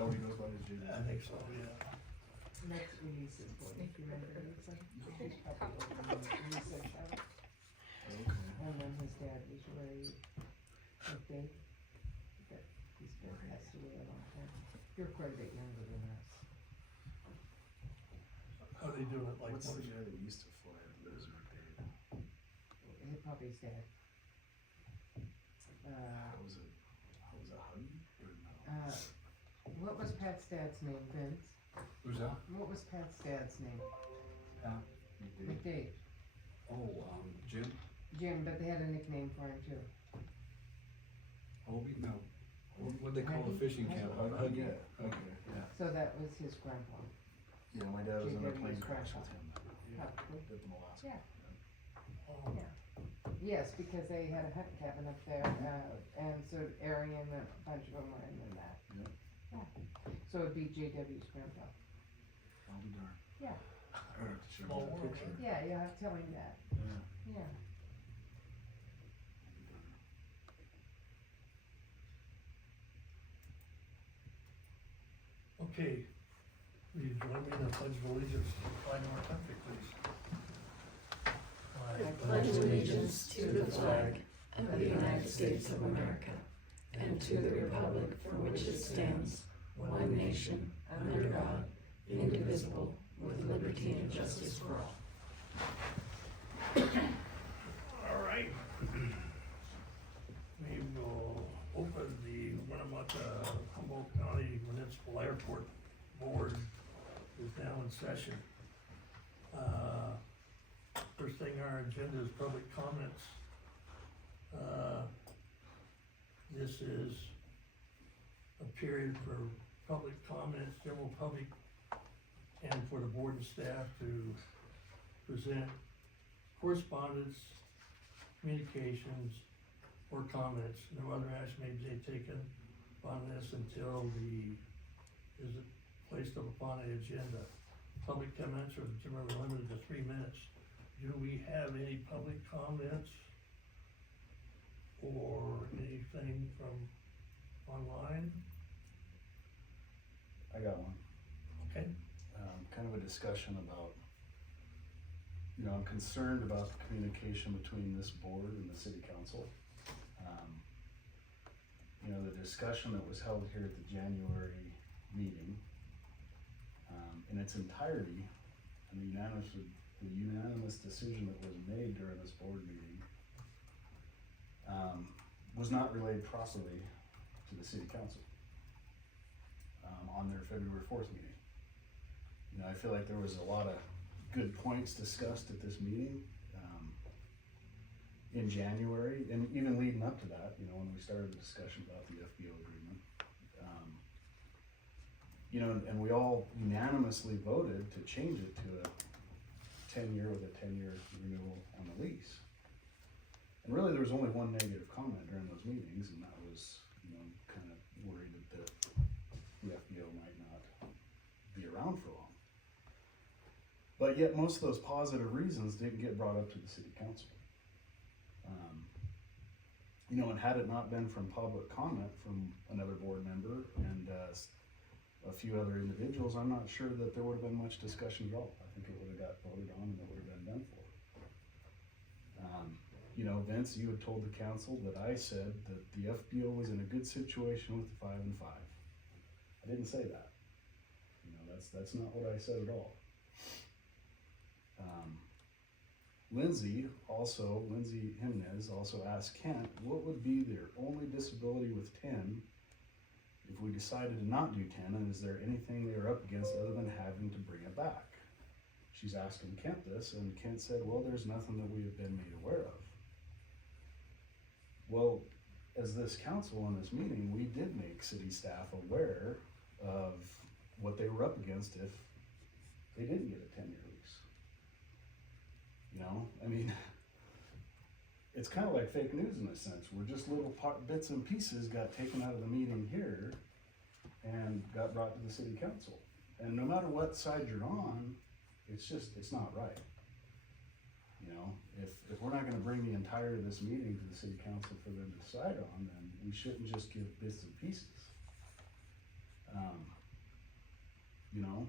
that what he goes by, is Jim? I think so, yeah. Next release is what, if you remember, it's like, he's probably opening the research out. Okay. And then his dad was Ray, okay, but he's been passed away a long time. You're quite a bit younger than us. How they doing it, like, What's the what is- guy that used to fly at Lizard, Dave? Probably his dad. How was it Huggy or no? What was Pat's dad's name, Vince? Who's that? What was Pat's dad's name? Pat? McDade. Oh, Jim? Jim, but they had a nickname for him too. Hobie? No. What'd they call the fishing camp? Huggy, okay. Yeah. So that was his grandpa. Yeah, my dad was in a J.W.'s plane crash grandpa. with him. Probably. Lived in Alaska. Yeah. Oh, Yeah. Yes, because they had a hunt cabin up there, and so Arian and a bunch of them were in that. Yeah. Yeah. So it'd be J.W.'s grandpa. I'll be darned. Yeah. I have to show Small you a world, picture. Yeah, yeah, tell him that. Yeah. Yeah. I'll be darned. okay. Will you join me in the pledge of allegiance to the flag of our country, please? I pledge allegiance to the flag of the United States of America and to the republic for which it stands, one nation, under God, indivisible, with liberty and justice for all. All right. We will open the Winnemucca Humboldt County Municipal Airport Board is now in session. First thing on our agenda is public comments. This is a period for public comments, general public, and for the board and staff to present correspondence, communications, or comments. No other action may be taken on this until is placed upon the agenda. Public comments are generally limited to 3 minutes. Do we have any public comments or anything from online? I got one. Okay. Kind of a discussion about, I'm concerned about the communication between this board and the city council. The discussion that was held here at the January meeting, in its entirety, and the unanimous decision that was made during this board meeting, was not relayed properly to the city council on their February 4th meeting. I feel like there was a lot of good points discussed at this meeting in January, and even leading up to that, when we started the discussion about the FBO agreement. And we all unanimously voted to change it to a 10-year with a 10-year renewal on the lease. And really, there was only one negative comment during those meetings, and that was, kind of worried that the FBO might not be around for long. But yet, most of those positive reasons didn't get brought up to the city council. And had it not been from public comment from another board member and a few other individuals, I'm not sure that there would have been much discussion at all. I think it would have got voted on and it would have been done for. Vince, you had told the council that I said that the FBO was in a good situation with the 5 and 5. I didn't say that. That's not what I said at all. Lindsay Jimenez also asked Kent what would be their only disability with 10 if we decided to not do 10, and is there anything they are up against other than having to bring it back? She's asking Kent this, and Kent said, well, there's nothing that we have been made aware of. Well, as this council in this meeting, we did make city staff aware of what they were up against if they didn't get a 10-year lease. It's kind of like fake news in a sense. We're just little bits and pieces got taken out of the meeting here and got brought to the city council. And no matter what side you're on, it's not right. If we're not gonna bring the entire of this meeting to the city council for them to decide on, then we shouldn't just give bits and pieces. You know,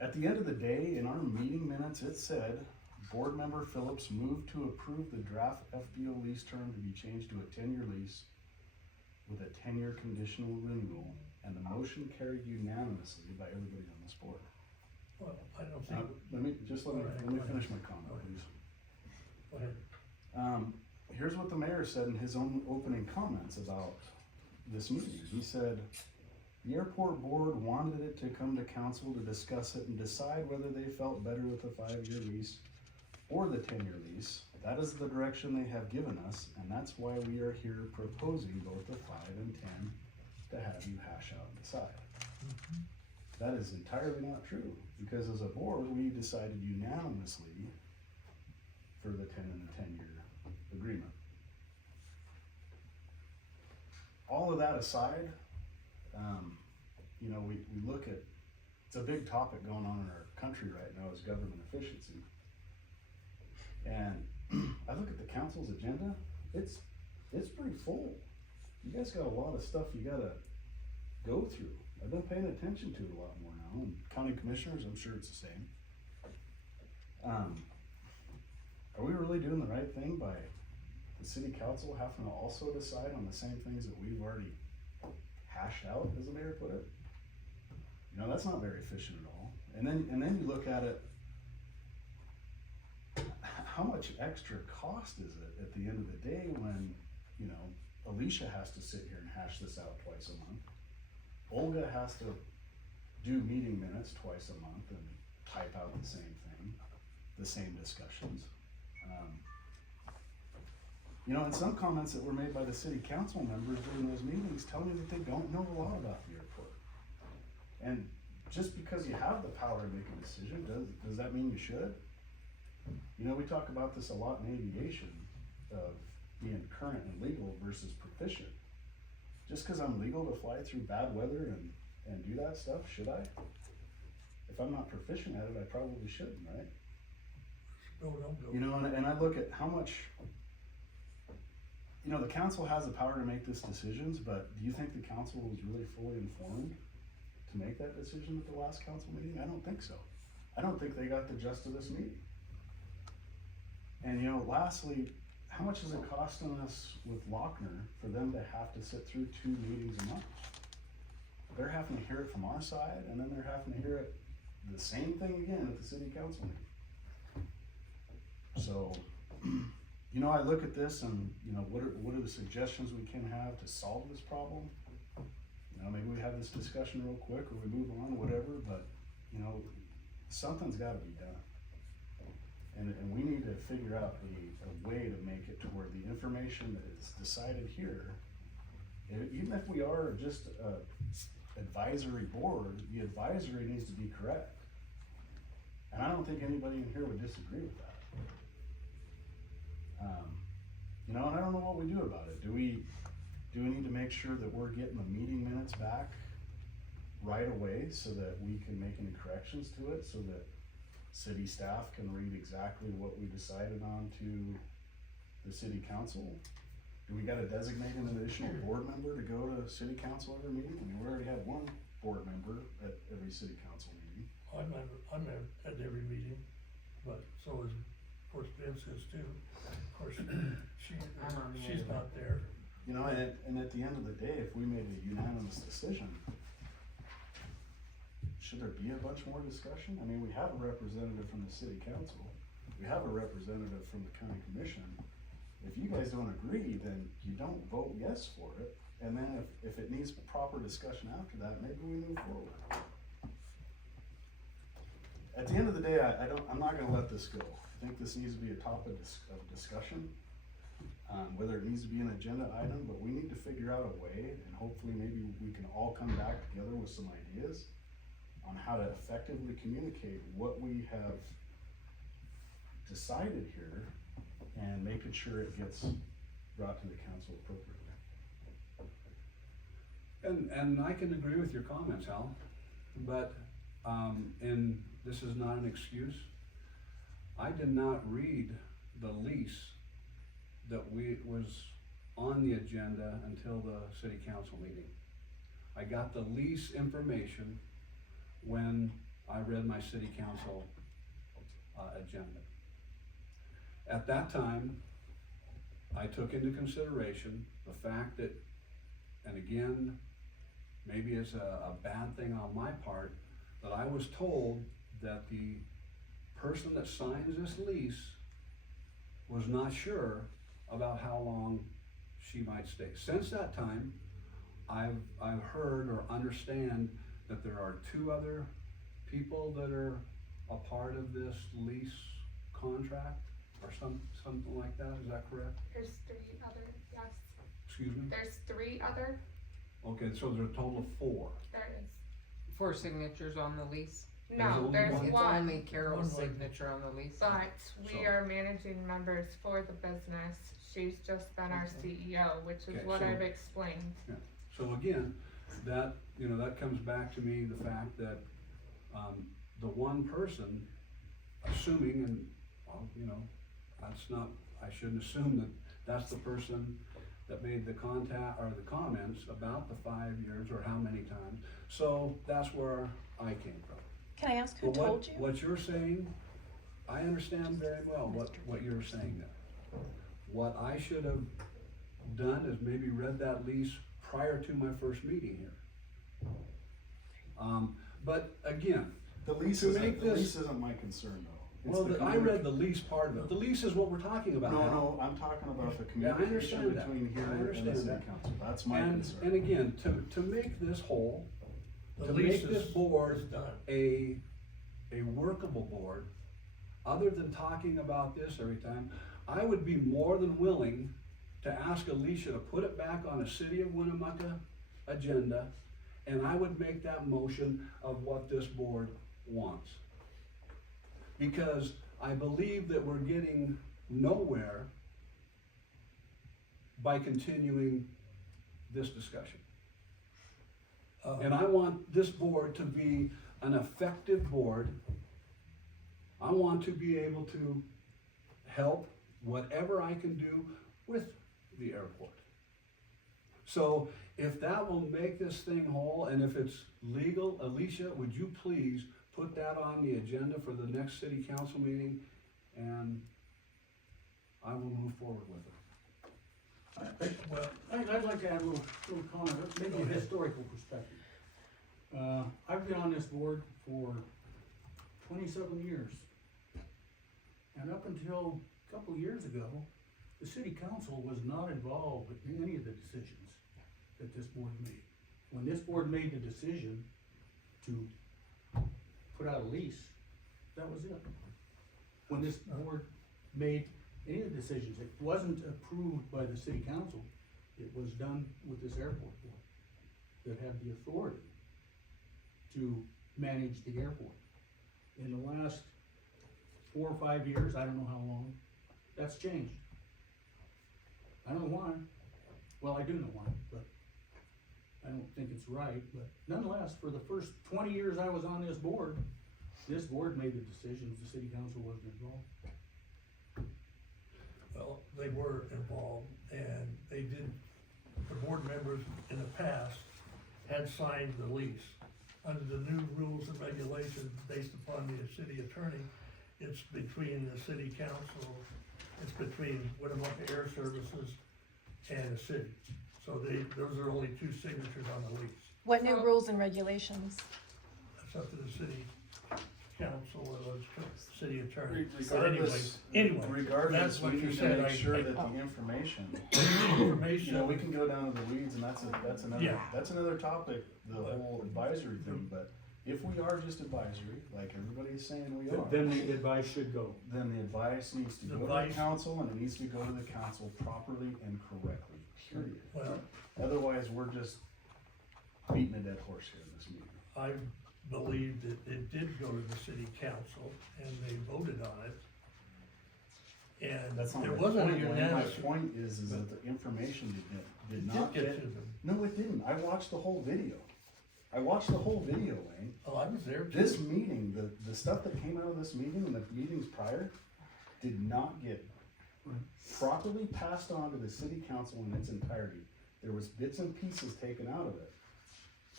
at the end of the day, in our meeting minutes, it said, Board Member Phillips moved to approve the draft FBO lease term to be changed to a 10-year lease with a 10-year conditional renewal, and the motion carried unanimously by everybody on this board. Well, I don't Now, think, let me finish my comment, Go ahead. please. go ahead. Here's what the mayor said in his own opening comments about this meeting. He said, the airport board wanted it to come to council to discuss it and decide whether they felt better with the 5-year lease or the 10-year lease. That is the direction they have given us, and that's why we are here proposing both the 5 and 10 to have you hash out and decide. That is entirely not true, because as a board, we decided unanimously for the 10 and the 10-year agreement. All of that aside, you know, we look at, it's a big topic going on in our country right now is government efficiency. And I look at the council's agenda, it's pretty full. You guys got a lot of stuff you gotta go through. I've been paying attention to it a lot more now, and county commissioners, I'm sure it's the same. Are we really doing the right thing by the city council having to also decide on the same things that we've already hashed out, as the mayor put it? You know, that's not very efficient at all. And then you look at it, how much extra cost is it at the end of the day when, you know, Alicia has to sit here and hash this out twice a month. Olga has to do meeting minutes twice a month and type out the same thing, the same discussions. You know, and some comments that were made by the city council members during those meetings tell me that they don't know a lot about the airport. And just because you have the power to make a decision, does that mean you should? You know, we talk about this a lot in aviation, of being current and legal versus proficient. Just because I'm legal to fly through bad weather and do that stuff, should I? If I'm not proficient at it, I probably shouldn't, right? Go, don't go. You know, and I look at how much, you know, the council has the power to make these decisions, but do you think the council was really fully informed to make that decision at the last council meeting? I don't think so. I don't think they got the gist of this meeting. And you know, lastly, how much is it costing us with Lochner for them to have to sit through 2 meetings a month? They're having to hear it from our side, and then they're having to hear it, the same thing again at the city council meeting. So, you know, I look at this and, you know, what are the suggestions we can have to solve this problem? You know, maybe we have this discussion real quick, or we move on, whatever, but, you know, something's gotta be done. And we need to figure out a way to make it to where the information that is decided here, even if we are just a advisory board, the advisory needs to be correct. And I don't think anybody in here would disagree with that. You know, and I don't know what we do about it. Do we need to make sure that we're getting the meeting minutes back right away so that we can make any corrections to it, so that city staff can read exactly what we decided on to the city council? Do we gotta designate an additional board member to go to city council every meeting? I mean, we already have one board member at every city council meeting. I'm never at every meeting, but so is, of course, Vince is too. Of course, she's not there. You know, and at the end of the day, if we made a unanimous decision, should there be a bunch more discussion? I mean, we have a representative from the city council. We have a representative from the county commission. If you guys don't agree, then you don't vote yes for it. And then if it needs proper discussion after that, maybe we move forward. At the end of the day, I'm not gonna let this go. I think this needs to be a topic of discussion. Whether it needs to be an agenda item, but we need to figure out a way, and hopefully maybe we can all come back together with some ideas on how to effectively communicate what we have decided here and making sure it gets brought to the council appropriately. And I can agree with your comments, Hal, but, and this is not an excuse. I did not read the lease that was on the agenda until the city council meeting. I got the lease information when I read my city council agenda. At that time, I took into consideration the fact that, and again, maybe it's a bad thing on my part, but I was told that the person that signs this lease was not sure about how long she might stay. Since that time, I've heard or understand that there are 2 other people that are a part of this lease contract or something like that. Is that correct? There's 3 other, yes. Excuse me? There's 3 other, Okay, so there's a total of 4. there is. 4 signatures on the lease. No, only there's one. It's one, only Carol's One. signature on the lease. but we So- are managing members for the business. She's just been our Okay. CEO, which is Okay, what so- I've explained. So again, that, that comes back to me, the fact that, the one person, assuming, and, well, that's not, I shouldn't assume that that's the person that made the contact, or the comments about the 5 years, or how many times. So that's where I came from. Can I ask who But told you? what you're saying, I understand very well what you're saying there. What I should have done is maybe read that lease prior to my first meeting here. But again, The lease To isn't, make the this- lease isn't my concern though. It's well, the I read the lease part of it. The lease is what we're talking about now. No, I'm talking about the Yeah, I communication understand that. between here I and the understand city that. council, that's my And concern. again, to make this whole, The to lease make this is board done. a workable board, other than talking about this every time, I would be more than willing to ask Alicia to put it back on a City of Winnemucca agenda, and I would make that motion of what this board wants. Because I believe that we're getting nowhere by continuing this discussion. And I want this board to be an effective board. I want to be able to help whatever I can do with the airport. So if that will make this thing whole, and if it's legal, Alicia, would you please put that on the agenda for the next city council meeting, and I will move forward with it. Well, I'd like to add a little comment, maybe a historical perspective. I've been on this board for 27 years. And up until a couple years ago, the city council was not involved in any of the decisions that this board made. When this board made the decision to put out a lease, that was it. When this board made any of the decisions, it wasn't approved by the city council, it was done with this airport board that had the authority to manage the airport. In the last 4 or 5 years, I don't know how long, that's changed. I don't know why. Well, I do know why, but I don't think it's right, but nonetheless, for the first 20 years I was on this board made the decisions, the city council wasn't involved. well, they were involved, and they did, the board members in the past had signed the lease. Under the new rules and regulations based upon the city attorney, it's between the city council, it's between Winnemucca Air Services and the city. So those are only 2 signatures on the lease. What new rules and regulations? It's up to the city council or the city attorney. But Regardless, anyway, regardless, that's we what you need to said. make sure that I- the information, information. we can go down to the weeds, and that's Yeah. another topic, the whole advisory thing, but if we are just advisory, like everybody's saying we are, Then the advice should go. then the advice needs to The go to advice- the council, and it needs to go to the council properly and correctly, period. Well, Otherwise, we're just beating a dead horse here in this meeting. I believe that it did go to the city council and they voted on it. And That's not there my wasn't a point, Wayne. unanimous. My point is that the information did It not did get, get to them. no, it didn't. I watched the whole video. Wayne. Oh, I was there too. This meeting, the stuff that came out of this meeting and the meetings prior did not get properly passed on to the city council in its entirety. There was bits and pieces taken out of it.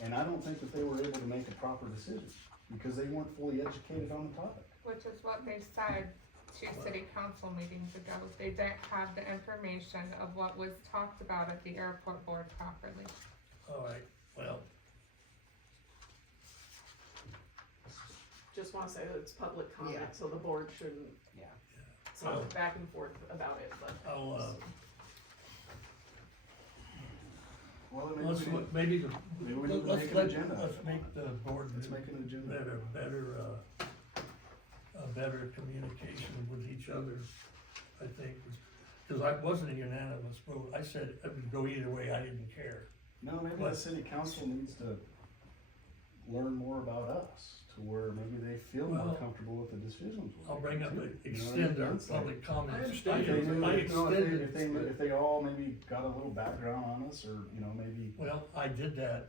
And I don't think that they were able to make a proper decision, because they weren't fully educated on the topic. Which is what they said 2 city council meetings ago. They didn't have the information of what was talked about at the airport board properly. All right, well, Just wanna say that it's public Yeah. comment, so the board shouldn't Yeah. talk back and forth about it, but. I'll, Well, let's, maybe, maybe the, maybe we need to let's, make an let- agenda. let's make the board Let's make an agenda. better communication with each other, I think. Cause I wasn't a unanimous vote, I said it would go either way, I didn't care. No, maybe What? the city council needs to learn more about us, to where maybe they feel more Well, comfortable with the decisions we're I'll bring up, making, too. You know what I extend mean? our It's like, public comments. understand. If they knew, I if extended, they all maybe got a little background on us, or, you know, maybe, well, I did that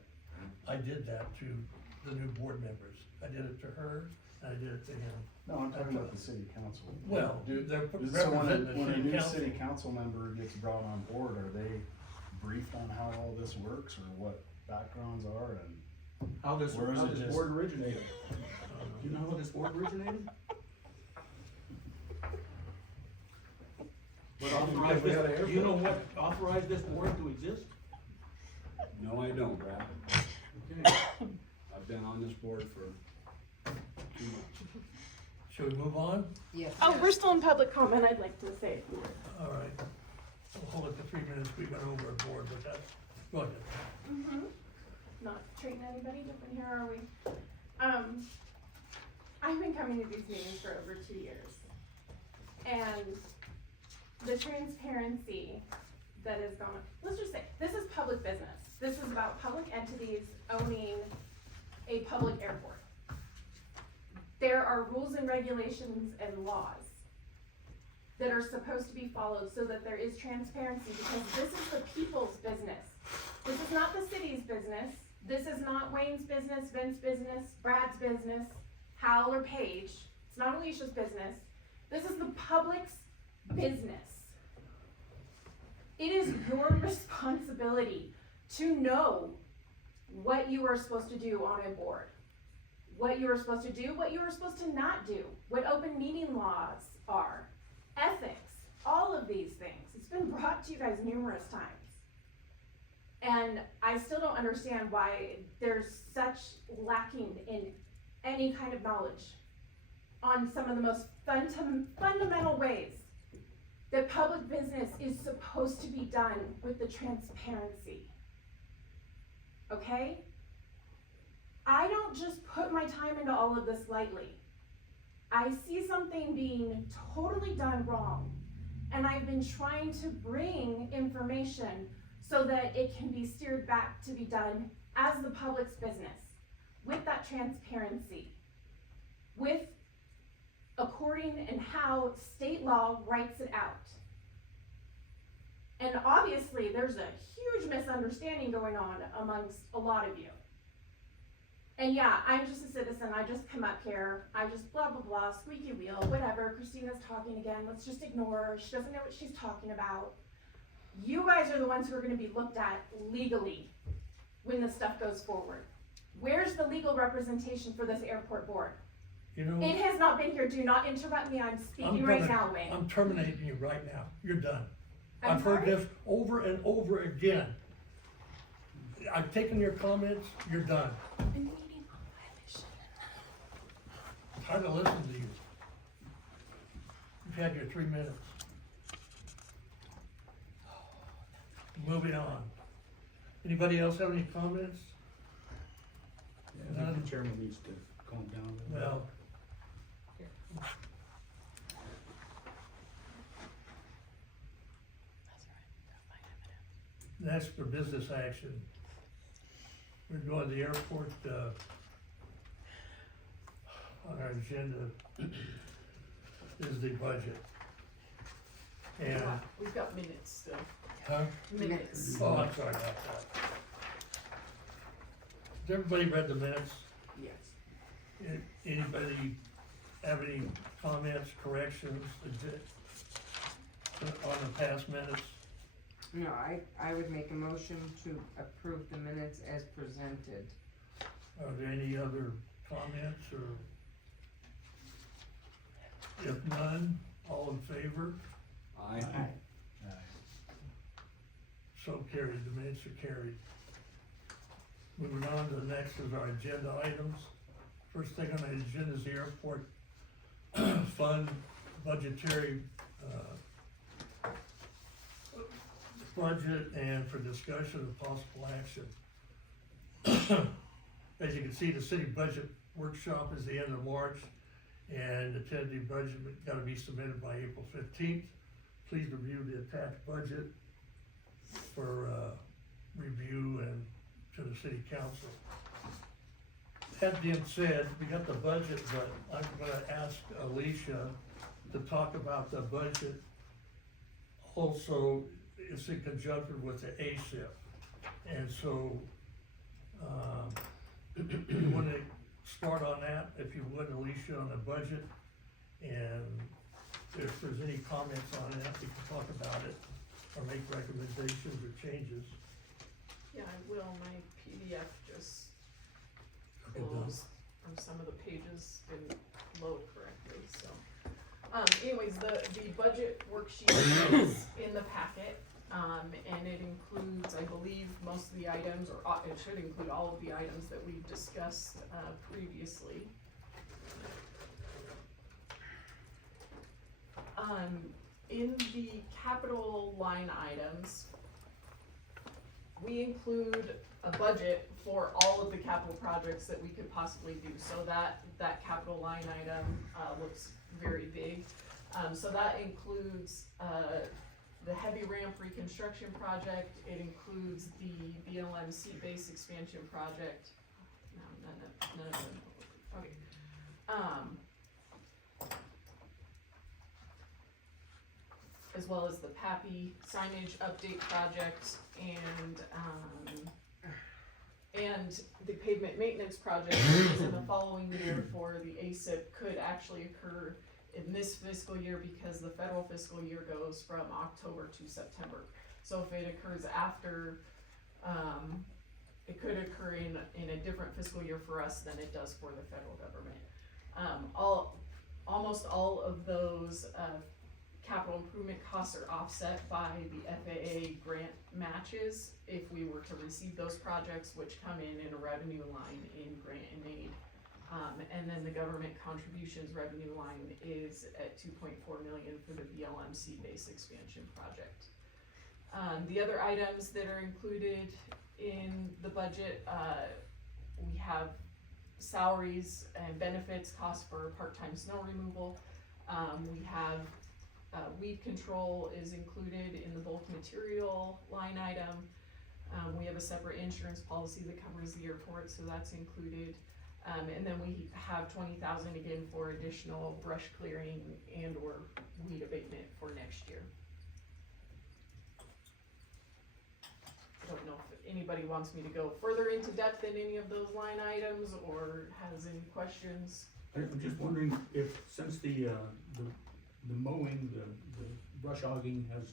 to the new board members. I did it to her, and I did it to him. no, I'm talking about the city council. Well, Do- they're So representing the when a city new council. city council member gets brought on board, are they briefed on how all this works, or what backgrounds are, and How this Where is it just- board originated? Do you know how this board originated? What authorized we had an this, do you know what authorized this board to exist? No, I don't, Brad. Okay. I've been on this board for 2 months. Should we move on? Yes. Oh, we're still in public comment. I'd like to say a few words. All right. We'll hold it to 3 minutes. We went over a board, but that's, go ahead. Mm-hmm. Not treating anybody different here, are we? I've been coming to these meetings for over 2 years. And the transparency that is gone, let's just say, this is public business. This is about public entities owning a public airport. There are rules and regulations and laws that are supposed to be followed so that there is transparency, because this is the people's business. This is not the city's business. This is not Wayne's business, Vince's business, Brad's business, Hal or Paige. It's not Alicia's business. This is the public's business. It is your responsibility to know what you are supposed to do on a board. What you are supposed to do, what you are supposed to not do, what open meeting laws are, ethics, all of these things. It's been brought to you guys numerous times. And I still don't understand why there's such lacking in any kind of knowledge on some of the most fundamental ways that public business is supposed to be done with the transparency. Okay? I don't just put my time into all of this lightly. I see something being totally done wrong, and I've been trying to bring information so that it can be steered back to be done as the public's business, with that transparency, with according and how state law writes it out. And obviously there's a huge misunderstanding going on amongst a lot of you. And yeah, I'm just a citizen, I just come up here, I just blah, blah, blah, squeaky wheel, whatever, Christina's talking again, let's just ignore her, she doesn't know what she's talking about. You guys are the ones who are gonna be looked at legally when this stuff goes forward. Where's the legal representation for this airport board? You know, It has not been here, do not interrupt me, I'm speaking right now, Wayne. I'm terminating you right now. You're done. I'm I've heard sorry? this over and over again. I've taken your comments, you're done. I've been waiting on my mission. Hard to listen to you. You've had your 3 minutes. Moving on. Anybody else have any comments? Yeah, I think the chairman needs to calm down a little bit. Well, that's for business action. We're going to the airport, on our agenda is the budget. And, We've got minutes still. huh? Minutes. Oh, I'm sorry about that. Has everybody read the minutes? Yes. Anybody have any comments, corrections, on the past minutes? No, I would make a motion to approve the minutes as presented. Are there any other comments, or? If none, all in favor? I, So carried, the minutes are carried. Moving on to the next is our agenda items. First thing on the agenda is the airport fund budgetary, budget and for discussion of possible action. As you can see, the city budget workshop is the end of March, and the tentative budget gotta be submitted by April 15th. Please review the attached budget for, review and to the city council. That being said, we got the budget, but I'm gonna ask Alicia to talk about the budget. Also, it's in conjunction with the ASIP. And so, you wanna start on that, if you would, Alicia, on the budget? And if there's any comments on that, we can talk about it, or make recommendations or changes. Yeah, I will, my PDF just Okay, done. closed, or some of the pages didn't load correctly, so. Anyways, the budget worksheet is in the packet, and it includes, I believe, most of the items, or it should include all of the items that we've discussed, previously. In the capital line items, we include a budget for all of the capital projects that we could possibly do, so that capital line item, looks very big. So that includes, the heavy ramp reconstruction project, it includes the BLM seat base expansion project. No, none of them, okay. As well as the PAPI signage update project and the pavement maintenance project, which is in the following year for the ASIP, could actually occur in this fiscal year because the federal fiscal year goes from October to September. So if it occurs after, it could occur in a different fiscal year for us than it does for the federal government. Almost all of those, capital improvement costs are offset by the FAA grant matches if we were to receive those projects, which come in a revenue line in grant and aid. And then the government contributions revenue line is at 2.4 million for the BLMC base expansion project. The other items that are included in the budget, we have salaries and benefits, costs for part-time snow removal. We have weed control is included in the bulk material line item. We have a separate insurance policy that covers the airport, so that's included. And then we have 20,000 again for additional brush clearing and or weed abatement for next year. I don't know if anybody wants me to go further into depth in any of those line items or has any questions. I'm just wondering if, since the mowing, the brush hogging has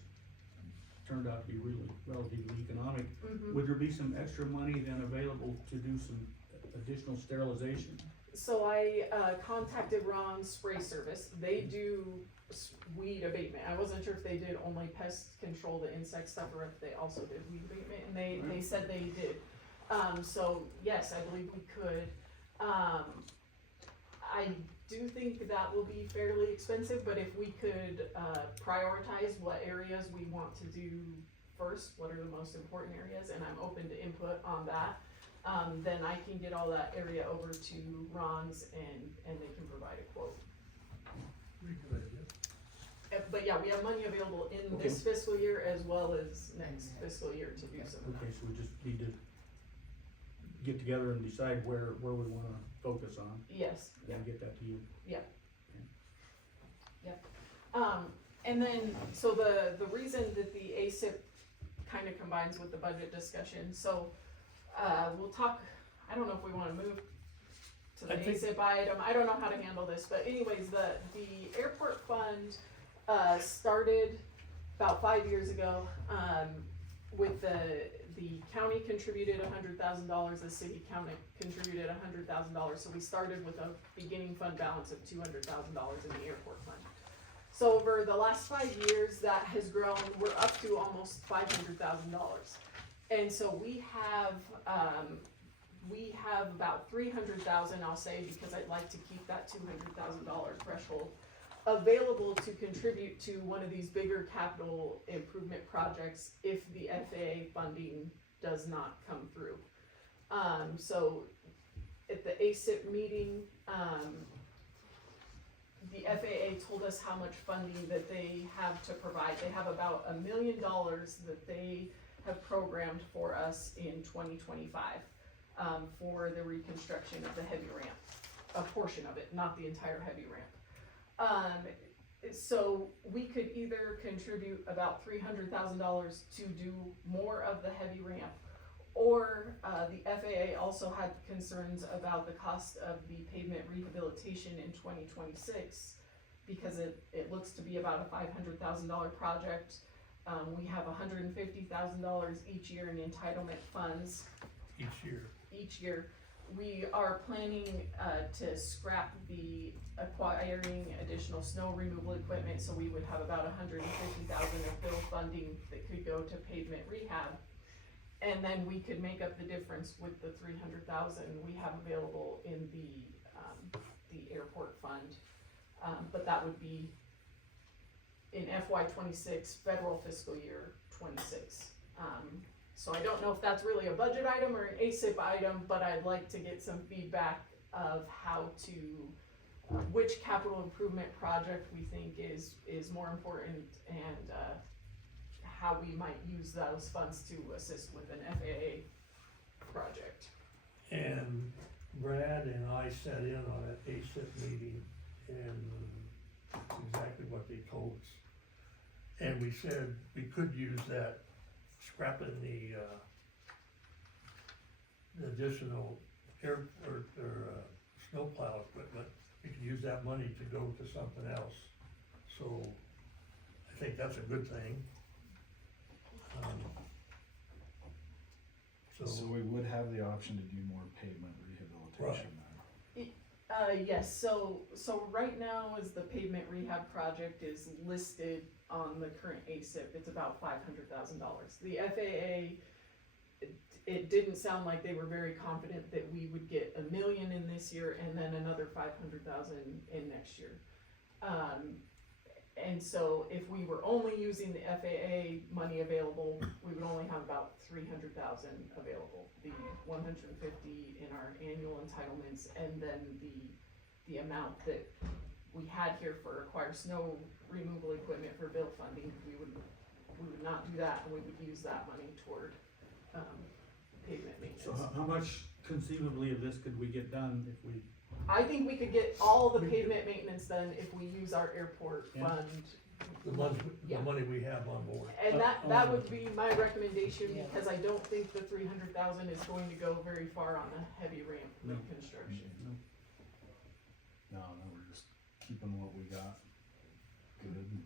turned out to be really relatively economic, would there be some extra money then available to do some additional sterilization? So I contacted Ron's spray service. They do weed abatement. I wasn't sure if they did only pest control, the insect stuff, or if they also did weed abatement, and they said they did. So yes, I believe we could. I do think that will be fairly expensive, but if we could prioritize what areas we want to do first, what are the most important areas, and I'm open to input on that, then I can get all that area over to Ron's and they can provide a quote. Pretty good idea. But yeah, we have money available in this fiscal year as well as next fiscal year to do some of Okay, that. so we just need to get together and decide where we wanna focus on, Yes, yeah. and get that to you. And then, so the reason that the ASIP kind of combines with the budget discussion, so, we'll talk, I don't know if we wanna move to the I think- ASIP item, I don't know how to handle this, but anyways, the airport fund, started about 5 years ago. with the county contributed $100,000, the city county contributed $100,000, so we started with a beginning fund balance of $200,000 in the airport fund. So over the last 5 years, that has grown, we're up to almost $500,000. And so we have about 300,000, I'll say, because I'd like to keep that $200,000 threshold available to contribute to one of these bigger capital improvement projects if the FAA funding does not come through. So at the ACIP meeting, the FAA told us how much funding that they have to provide. They have about $1 million that they have programmed for us in 2025 for the reconstruction of the heavy ramp, a portion of it, not the entire heavy ramp. So we could either contribute about $300,000 to do more of the heavy ramp, or the FAA also had concerns about the cost of the pavement rehabilitation in 2026 because it looks to be about a $500,000 project. We have $150,000 each year in entitlement funds. Each year. We are planning to scrap the acquiring additional snow removal equipment, so we would have about $150,000 of bill funding that could go to pavement rehab. And then we could make up the difference with the $300,000 we have available in the airport fund. But that would be in FY26, federal fiscal year 26. So I don't know if that's really a budget item or an ACIP item, but I'd like to get some feedback of how to, which capital improvement project we think is more important, and how we might use those funds to assist with an FAA project. And Brad and I sat in on an ACIP meeting, and that's exactly what they told us. And we said we could use that, scrapping the additional air or snowplow equipment, we could use that money to go to something else. So I think that's a good thing. So we would have the option to do more pavement rehabilitation then. Yes, so right now as the pavement rehab project is listed on the current ACIP, it's about $500,000. The FAA, it didn't sound like they were very confident that we would get $1 million in this year and then another $500,000 in next year. And so if we were only using the FAA money available, we would only have about $300,000 available. The $150 in our annual entitlements, and then the amount that we had here for acquire snow removal equipment for bill funding, we would not do that, and we would use that money toward pavement maintenance. So how much conceivably of this could we get done if we? I think we could get all the pavement maintenance done if we use our airport Yeah. fund. The money we have on board. And that would be my recommendation, Yeah. because I don't think the $300,000 is going to go very far on the heavy ramp No. reconstruction. No, we're just keeping what we got good and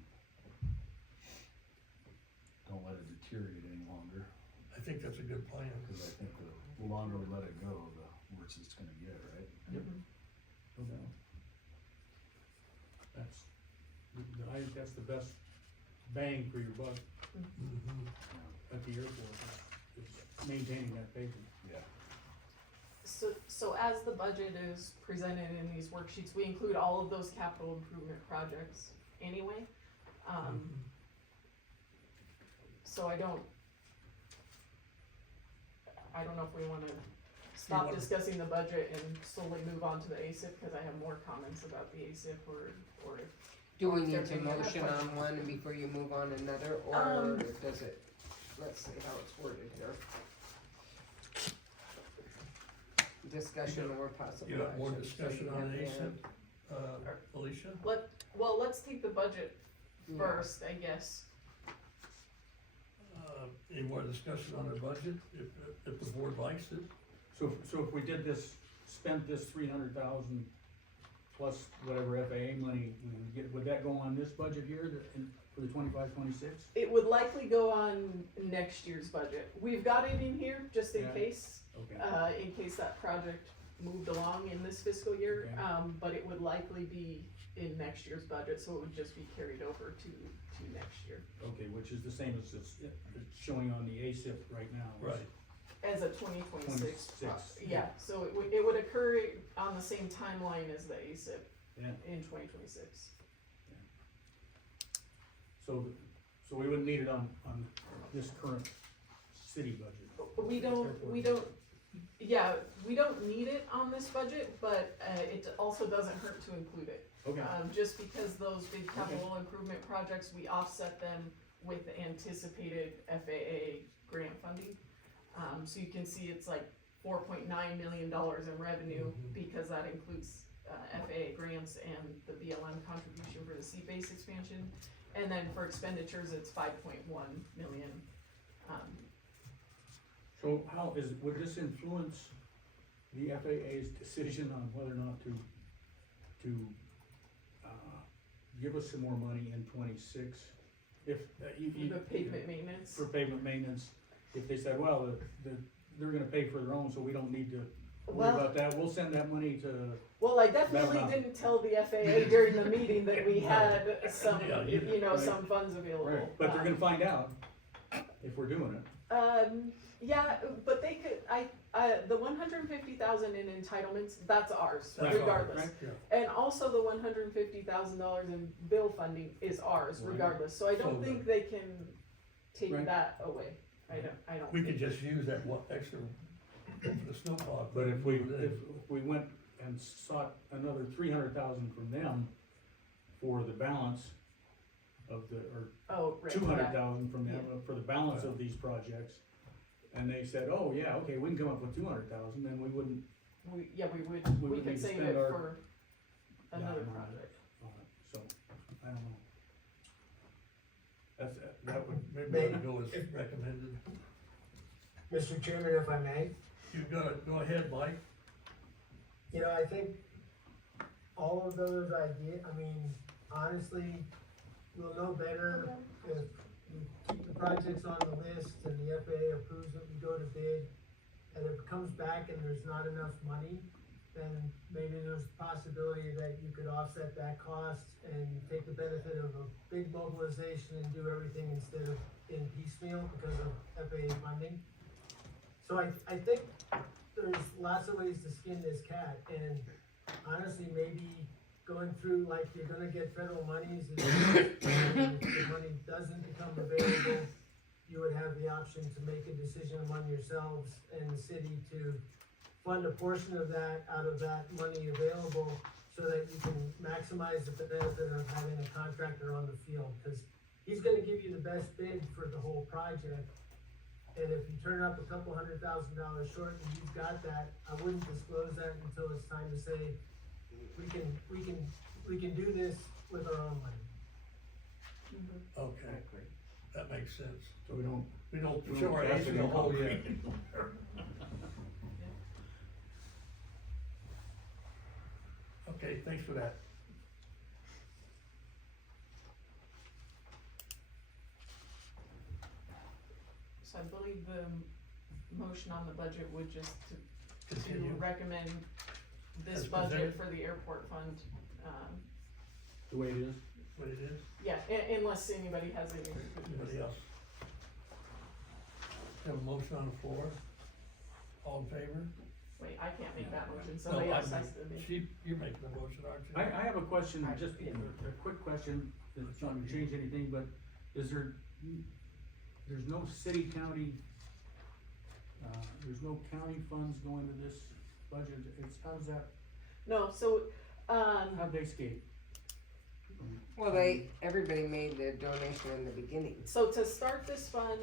don't let it deteriorate any longer, I think that's a good plan. cause I think the longer we let it go, the worse it's gonna get, right? Yep. I think that's the best bang for your buck Mhm. at the airport, is maintaining that pavement. Yeah. So as the budget is presented in these worksheets, we include all of those capital improvement projects anyway. So I don't know if we wanna stop discussing the budget and slowly move on to the ACIP, cause I have more comments about the ACIP, or if. Do we Or if need there's to any other motion on one before you move on another, or does it, let's see how it's worded here. Discussion or possible You got more action. discussion on Yeah. ACIP, Alicia? Well, let's take the budget Yeah. first, I guess. Any more discussion on the budget, if the board likes it? So if we did this, spent this 300,000 plus whatever FAA money we would get, would that go on this budget here, for the 25-26? It would likely go on next year's budget. We've got it in here just in Yeah. case, Okay, in case that project moved along in this fiscal year. Okay. But it would likely be in next year's budget, so it would just be carried over to next year. okay, which is the same as it's showing on the ASIP right now. Right. As a 2026. 26. Yeah, so it would occur on the same timeline as the ASIP Yeah, in 2026. so we wouldn't need it on this current city budget. We don't, yeah, we don't need it on this budget, but, it also doesn't hurt to include it. Okay, Just because those big capital improvement projects, we offset them with anticipated FAA grant funding. So you can see it's like $4.9 million in revenue, because that includes, FAA grants and the BLM contribution for the sea base expansion. And then for expenditures, it's 5.1 million. so would this influence the FAA's decision on whether or not to give us some more money in 26? If, The pavement maintenance. for pavement maintenance, if they said, well, they're gonna pay for their own, so we don't need to worry Well, about that, we'll send that money to, well, I definitely amount. didn't tell the FAA during the meeting that we had some, Yeah, you did. you know, Right. some funds available. but they're gonna find out if we're doing it. Yeah, but they could, the 150,000 in entitlements, that's ours, That's ours, regardless. right? Yeah. And also the $150,000 in bill funding is ours, Right. regardless, so I don't So think they can take Right. that away. I don't. We think- could just use that extra for the snowplow. But if we went and sought another 300,000 from them for the balance of or Oh, right. 200,000 from them for the balance of these projects, and they said, oh, yeah, okay, we can come up with 200,000, then we wouldn't, We We we would could need to save spend it our- for another Yeah, project. so, I don't know. That would, Maybe we ought to go as recommended. Mr. Chairman, if I may, You go ahead, Mike. you know, I think all of those ideas, I mean, honestly, we'll know better if we keep the projects on the list and the FAA approves it, we go to bid, and if it comes back and there's not enough money, then maybe there's a possibility that you could offset that cost and take the benefit of a big mobilization and do everything instead of in piecemeal because of FAA funding. So I think there's lots of ways to skin this cat, and honestly, maybe going through, like, you're gonna get federal monies, and if the money doesn't become available, you would have the option to make a decision among yourselves and the city to fund a portion of that out of that money available, so that you can maximize the benefit of having a contractor on the field, because he's gonna give you the best bid for the whole project. And if you turn up a couple $100,000 short and you've got that, I wouldn't disclose that until it's time to say, we can do this with our own money. Okay, that makes sense. so we don't, We don't We show don't our cast age it in the in hole concrete. yet. Okay, thanks for that. So I believe the motion on the budget would just to Continue. recommend this As budget presented. for the airport fund. the way it is. What it is, Yeah, unless anybody has anything. anybody else? Have a motion on the floor, all in favor? Wait, I can't make that motion, No, somebody I else has to make- make. You're making the motion, aren't you? I have a question, just a quick question, it's not gonna change anything, but is there's no city, county, there's no county funds going to this budget, how's that, No, so, how'd they skate? Well, everybody made the donation in the beginning. so to start this fund,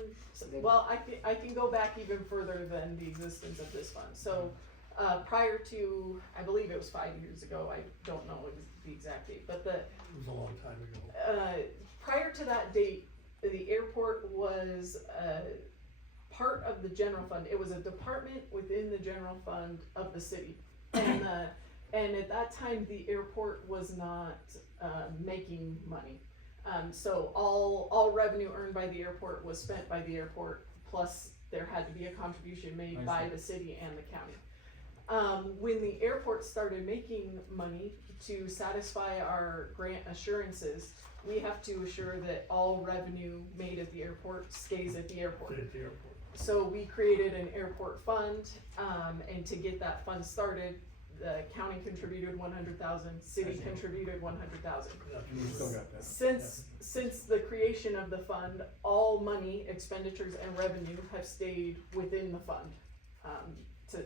well, I can go back even further than the existence of this fund. So, prior to, I believe it was 5 years ago, I don't know the exact date, but It was a long time ago. prior to that date, the airport was, part of the general fund. It was a department within the general fund of the city. And at that time, the airport was not, making money. So all revenue earned by the airport was spent by the airport, plus there had to be a contribution made I by see. the city and the county. When the airport started making money to satisfy our grant assurances, we have to assure that all revenue made at the airport stays at the airport. Sit at the airport. So we created an airport fund, and to get that fund started, the county contributed 100,000, city I see. contributed 100,000. And we still got that. Since the creation of the fund, all money, expenditures and revenue have stayed within the fund, to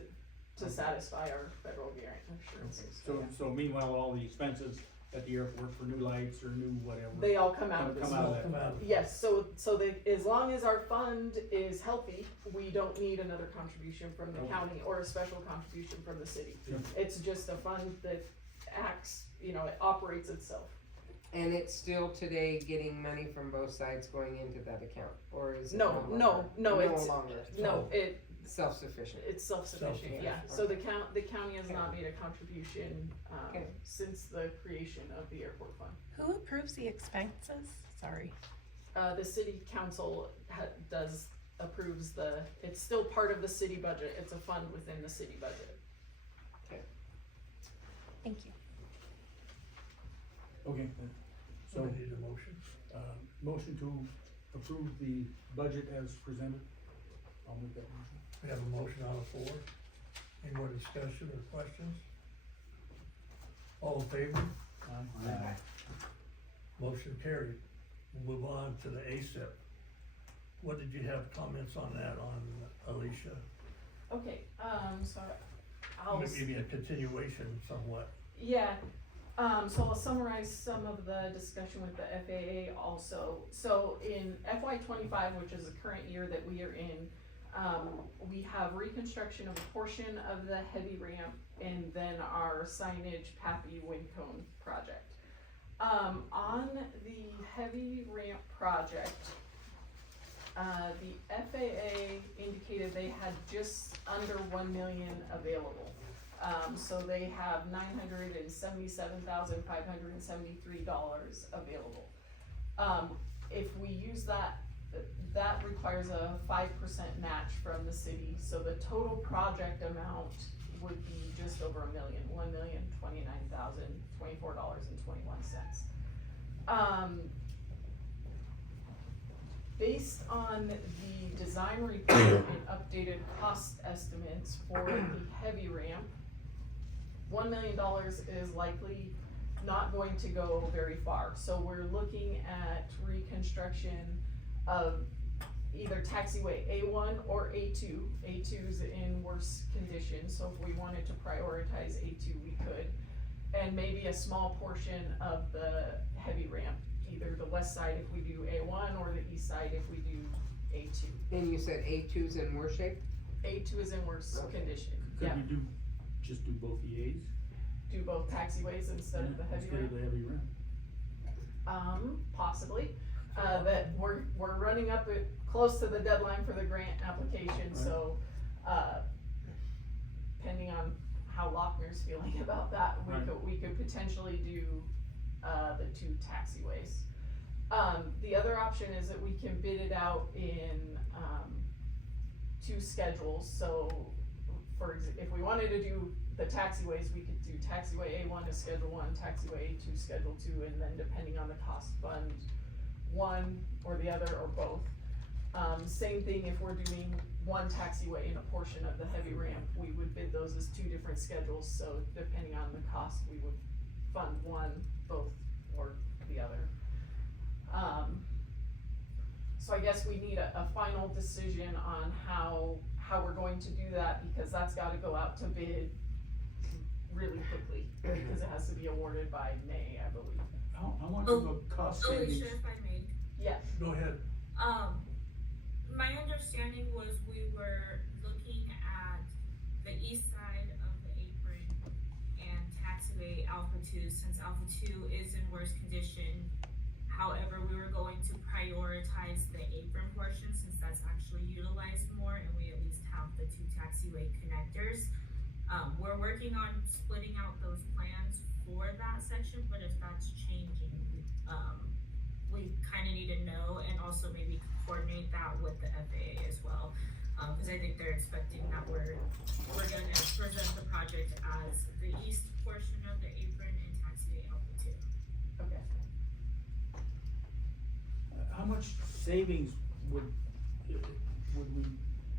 satisfy our federal grant assurances. So meanwhile, all the expenses at the airport for new lights or new whatever. They all come out of this Come fund. out of that. Come out of it. Yes, so as long as our fund is healthy, we don't need another contribution from the Okay. county or a special contribution from the city. Yeah. It's just a fund that acts, it operates itself. And it's still today getting money from both sides going into that account, or is it No, no no, longer? no, it's, No longer, no, self-sufficient. it's self-sufficient, yeah. Self-sufficient. So the county has not made a contribution, Okay. since the creation of the airport fund. Who approves the expenses? Sorry. The city council approves it's still part of the city budget, it's a fund within the city budget. Thank you. Okay, So so, we need a motion. motion to approve the budget as presented. I'll make that motion. We have a motion on the floor. Any more discussion or questions? All in favor? Aye. Motion carried. We'll move on to the ASIP. What did you have comments on that, Alicia? Okay, so I'll, Maybe a continuation somewhat. yeah, so I'll summarize some of the discussion with the FAA also. So in FY 25, which is the current year that we are in, we have reconstruction of a portion of the heavy ramp and then our signage Pappy wind cone project. On the heavy ramp project, the FAA indicated they had just under 1 million available. So they have $977,573 available. If we use that, that requires a 5% match from the city, so the total project amount would be just over $1 million, $1,029,024.21. Based on the design report and updated cost estimates for the heavy ramp, $1 million is likely not going to go very far. So we're looking at reconstruction of either taxiway A1 or A2. A2's in worse condition, so if we wanted to prioritize A2, we could. And maybe a small portion of the heavy ramp, either the west side if we do A1 or the east side if we do A2. And you said A2's in worse shape? A2 is in worse Okay. condition, Could yeah. we just do both the A's? Do both taxiways instead of the heavy Instead ramp? of the heavy ramp. Possibly. That we're running up close to the deadline for the grant application, so, depending on how Lochner's feeling about that, we could potentially do, the two taxiways. The other option is that we can bid it out in, two schedules, so if we wanted to do the taxiways, we could do taxiway A1 to schedule 1, taxiway A2 schedule 2, and then depending on the cost, fund one or the other or both. Same thing if we're doing one taxiway in a portion of the heavy ramp, we would bid those as two different schedules, so depending on the cost, we would fund one, both, or the other. So I guess we need a final decision on how we're going to do that, because that's gotta go out to bid really quickly, because it has to be awarded by May, I believe. How much of a cost savings? Alicia, if I may. Yeah, Go ahead. My understanding was we were looking at the east side of the apron and taxiway Alpha 2, since Alpha 2 is in worse condition. However, we were going to prioritize the apron portion since that's actually utilized more and we at least have the two taxiway connectors. We're working on splitting out those plans for that section, but if that's changing, we kinda need to know and also maybe coordinate that with the FAA as well. Cause I think they're expecting that we're gonna present the project as the east portion of the apron and taxiway Alpha 2. Okay. How much savings would we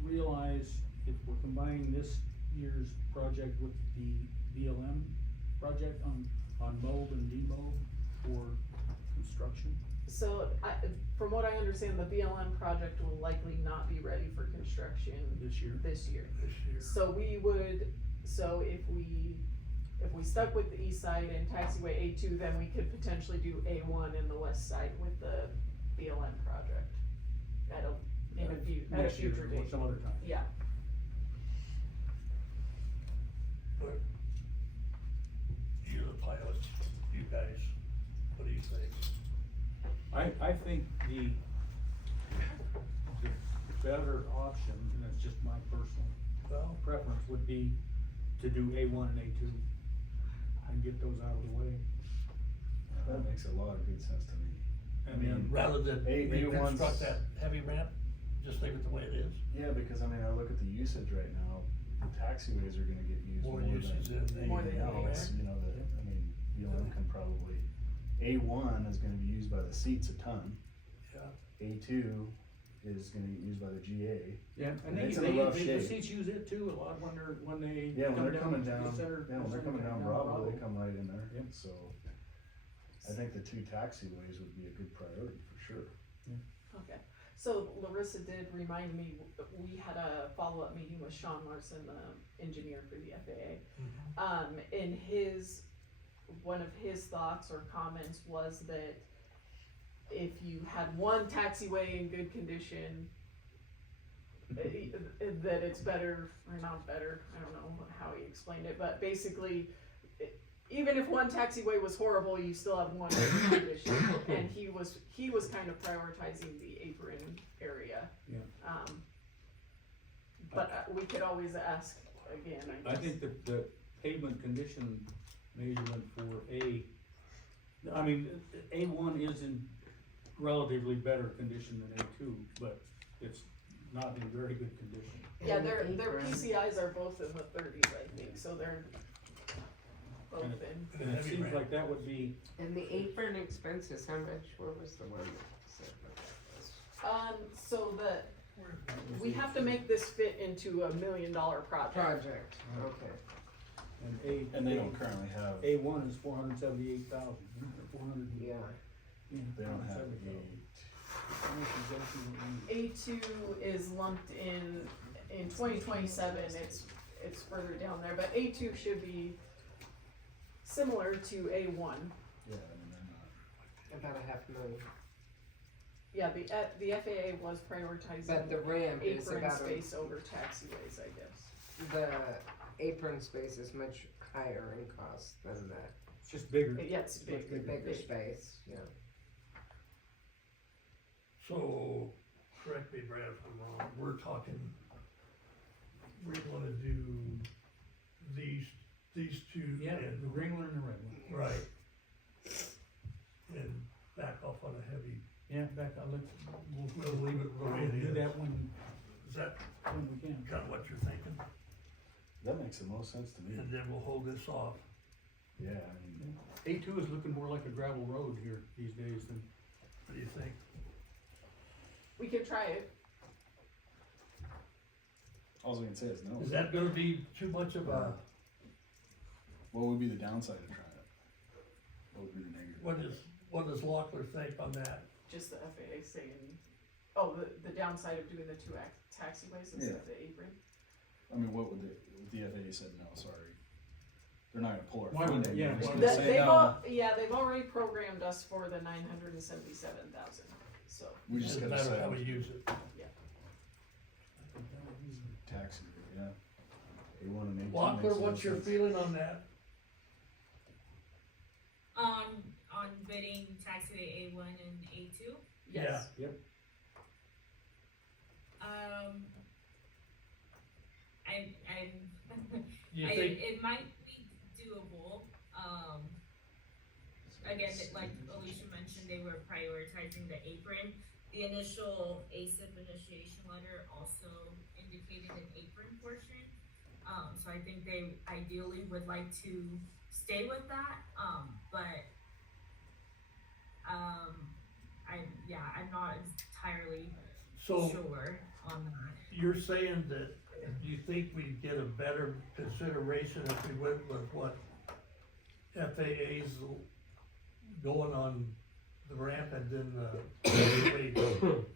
realize if we're combining this year's project with the BLM project on mold and demold for construction? So from what I understand, the BLM project will likely not be ready for construction This year? this year. This year. So if we stuck with the east side and taxiway A2, then we could potentially do A1 in the west side with the BLM project at a Next year future or date. some other time. Yeah. But you're the pilots, you guys, what do you think? I think the better option, and that's just my personal Well, preference, would be to do A1 and A2 and get those out of the way. That makes a lot of good sense to me. And then, rather than A1's reconstruct that heavy ramp, just leave it the way it is. Yeah, because I mean, I look at the usage right now, the taxiways are gonna get used More more usage than than More than anything the else, you know, that, I mean, BLM can probably, A1 is gonna be used by the seats a ton, Yeah. A2 is gonna get used by the GA. yeah, and It's in a rough the shape. seats use it too a lot when they. Yeah, when come they're coming the down, center- yeah, when they're center coming down down Bravo, they come right in there, Yep. so. I think the 2 taxiways would be a good priority for sure. Okay, so Larissa did remind me, we had a follow-up meeting with Sean Larson, the engineer for the FAA. And one of his thoughts or comments was that if you had one taxiway in good condition, that it's better, or not better, I don't know how he explained it, but basically, even if one taxiway was horrible, you still have one in good condition. And he was kind of prioritizing the apron area. Yeah. But we could always ask again, I I guess. think that the pavement condition measurement for A1 is in relatively better condition than A2, but it's not in very good condition. Yeah, And their apron. PCIs are both in the thirties, I think, so they're both And in. And it seems like that would be, And the apron expenses, how much, where was the one that said what that was? So we have to make this fit into $1 million project. Project, okay. And they don't currently have, A1 is 478,000, 400. Yeah. they don't have 478,000. a, How much is that? A2 is lumped in 2027, it's further down there, but A2 should be similar to A1. yeah, I mean, they're not. About $500,000. Yeah, the FAA was prioritizing But the ramp is apron about space over taxiways, I guess. the apron space is much higher in cost than that. It's just bigger. Yeah, it's The big. bigger space, yeah. So, correct me, Brad, if I'm wrong, we're gonna do these two. Yeah, and- the green one and the red one. Right. And back off on the heavy, Yeah, back, we'll leave it the way it do is. that when Is that we can. kind of what you're thinking? That makes the most sense to me. And then we'll hold this off. Yeah, I mean, A2 is looking more like a gravel road here these days than, What do you think? We could try it. all we can say is no. Is that gonna be too much of a, What would be the downside of trying it? What would be the negative? what does Locklear think on that? Just the FAA saying, the downside of doing the two taxiways instead of the apron. I mean, what would the FAA said no, sorry. They're not gonna pull our Why would funding, they? they're Yeah, just why gonna would say They've no. they've already programmed us for the 977,000, so. We just Doesn't gotta matter how say we use it. taxi, yeah. A1 and A2 Locklear, makes a lot what's of your sense. feeling on that? On bidding taxiway A1 and A2. Yes. yep. I'm You think, it might be doable, again, like Alicia mentioned, they were prioritizing the apron. The initial ASIP initiation letter also indicated an apron portion. So I think they ideally would like to stay with that, but, I'm not entirely so sure on that. you're saying that you think we'd get a better consideration if we went with what FAA's going on the ramp and then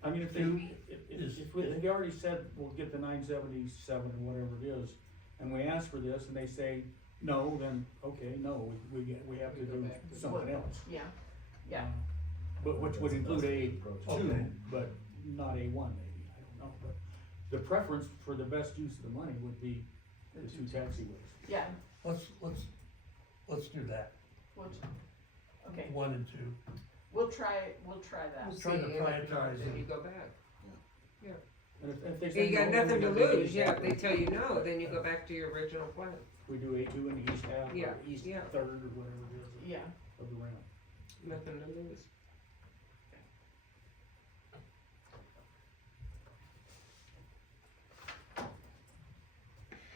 I mean, if they, Is- if we already said we'll get the 977 or whatever it is, and we ask for this and they say no, then, okay, no, we have to do something else. Yeah, yeah. But which would include A2, Okay. but not A1 maybe, I don't know, but the preference for the best use of the money would be the two taxiways. Yeah, let's do that, okay, 1 and 2. we'll try that. We'll try to prioritize Then you it. go back. And if they say You got no, then nothing to we gotta do lose, yeah, if they that. tell you no, then you go back to your original plan. We do A2 in the east half, Yeah, or east yeah. third, or whatever it is Yeah, of the ramp. Nothing to lose.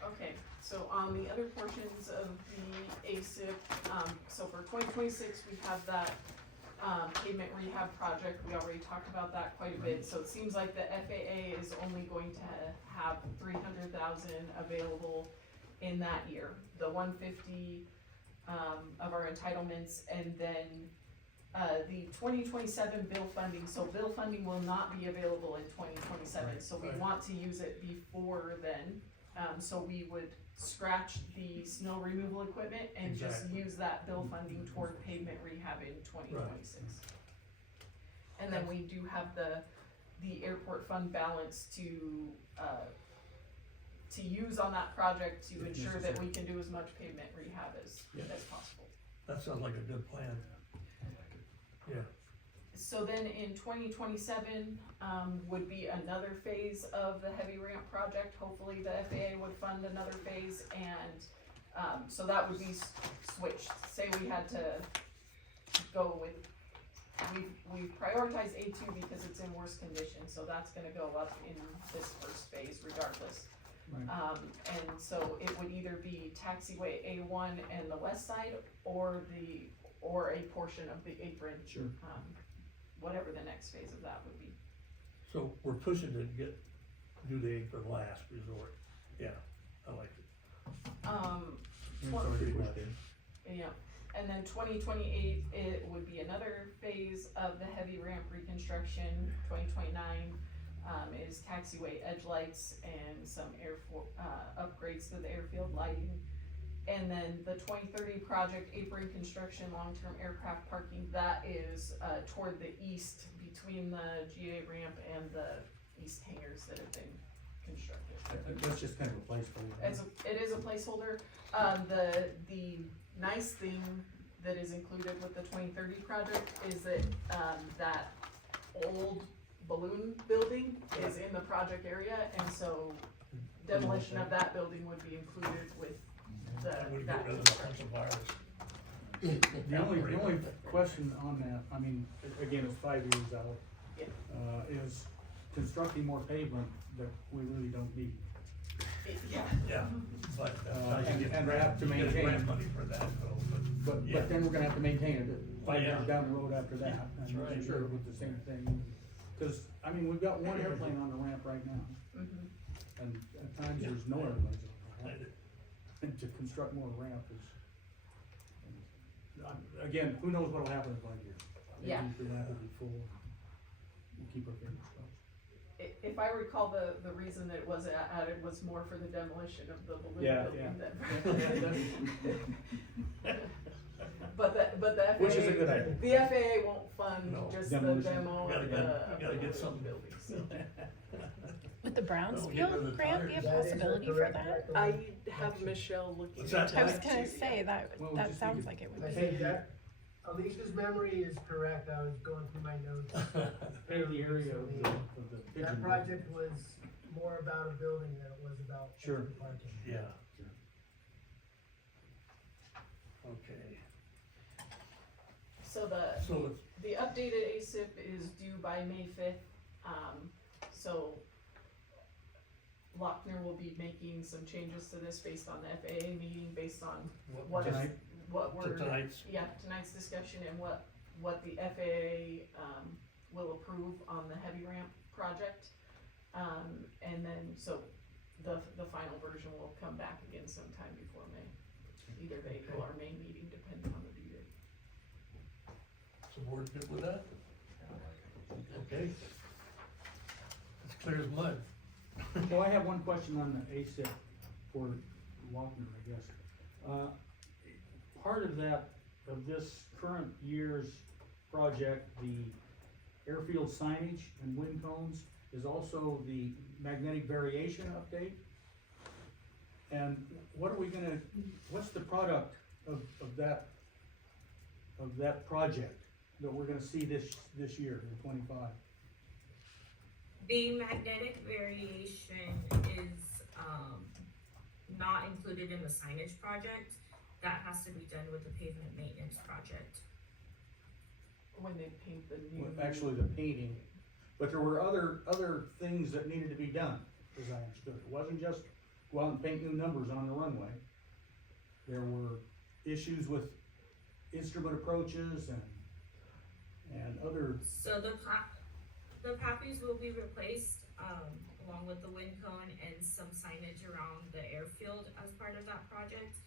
okay, so on the other portions of the ASIP, so for 2026, we have that pavement rehab project, we already talked about that quite a bit, so it seems like the FAA is only going to have 300,000 available in that year. The 150 of our entitlements, and then the 2027 bill funding, so bill funding will not be available in 2027, so we Right. want to use it before then. So we would scratch the snow removal equipment and just Exactly. use that bill funding toward pavement rehab in 2026. And then we do have the airport fund balance to use on that project to If ensure that we can do as much pavement rehab as possible. That sounds like a good plan. Yeah, So then in 2027, would be another phase of the heavy ramp project, hopefully the FAA would fund another phase, and, so that would be switched, say we had to go with, we prioritize A2 because it's in worse condition, so that's gonna go up in this first phase regardless. Right. And so it would either be taxiway A1 and the west side, or a portion of the apron. Sure. Whatever the next phase of that would be. so we're pushing to do the apron last resort. Yeah, I like it. Sorry, go ahead. Yeah, and then 2028, it would be another phase of the heavy ramp reconstruction. 2029, is taxiway edge lights and some upgrades to the airfield lighting. And then the 2030 project, apron construction, long-term aircraft parking, that is, toward the east between the GA ramp and the east hangars that have been constructed. That's just kind of a placeholder. It is a placeholder. The nice thing that is included with the 2030 project is that, that old balloon building is in the project area, and so demolition of that building would be included with That would that. get rid of the potential virus. The only question on that, I mean, again, it's 5 years out. Yeah. Is constructing more pavement that we really don't need. Yeah, Yeah, but. And you get we have to you get maintain- grant money for that though, But, Yeah. but then we're gonna have to maintain it 5 Yeah. years down the road after that. That's And right. sure, with the same thing. Cause, I mean, we've got one airplane on the ramp right now, and at times there's no airplanes on the ramp. And to construct more ramp is, again, who knows what'll happen in 5 years? Yeah. Maybe the ramp will be full, we'll keep our fingers crossed. if I recall, the reason that it wasn't added was more for the demolition of the balloon Yeah, building than. But the FAA. Which is a good idea. The FAA won't fund No. just the Demolition. demo We of gotta the. get- we gotta get of the something. building, so. Would the Well, get rid of Brownsfield the grant be a tires. That is a possibility for correct that? recollection. I have Michelle looking What's that? into I was that gonna too. say that, Well, we that just sounds need to- like it would I be. think that, Alicia's memory is correct, I was going through my notes. Hey, the area of the That pigeon. project was more about a building than it was about Sure. parking. Yeah, Okay, So so the updated ASIP is due by May 5th. So Lochner will be making some changes to this based on the FAA meeting, based on what is, Tonight? what to we're, tonight's, tonight's discussion and what the FAA, will approve on the heavy ramp project. And then, so the final version will come back again sometime before May, either April or May meeting, depending on the due date. so board good with that? Okay. It's clear as mud. So I have one question on the ASIP for Lochner, I guess. Part of this current year's project, the airfield signage and wind cones, is also the magnetic variation update. And what are we gonna, what's the product of that project that we're gonna see this year in '25? The magnetic variation is, not included in the signage project. That has to be done with the pavement maintenance project. When they paint the new. Well, actually the painting, but there were other things that needed to be done, as I understood. It wasn't just go out and paint new numbers on the runway. There were issues with instrument approaches and other, So the poppies will be replaced, along with the wind cone and some signage around the airfield as part of that project.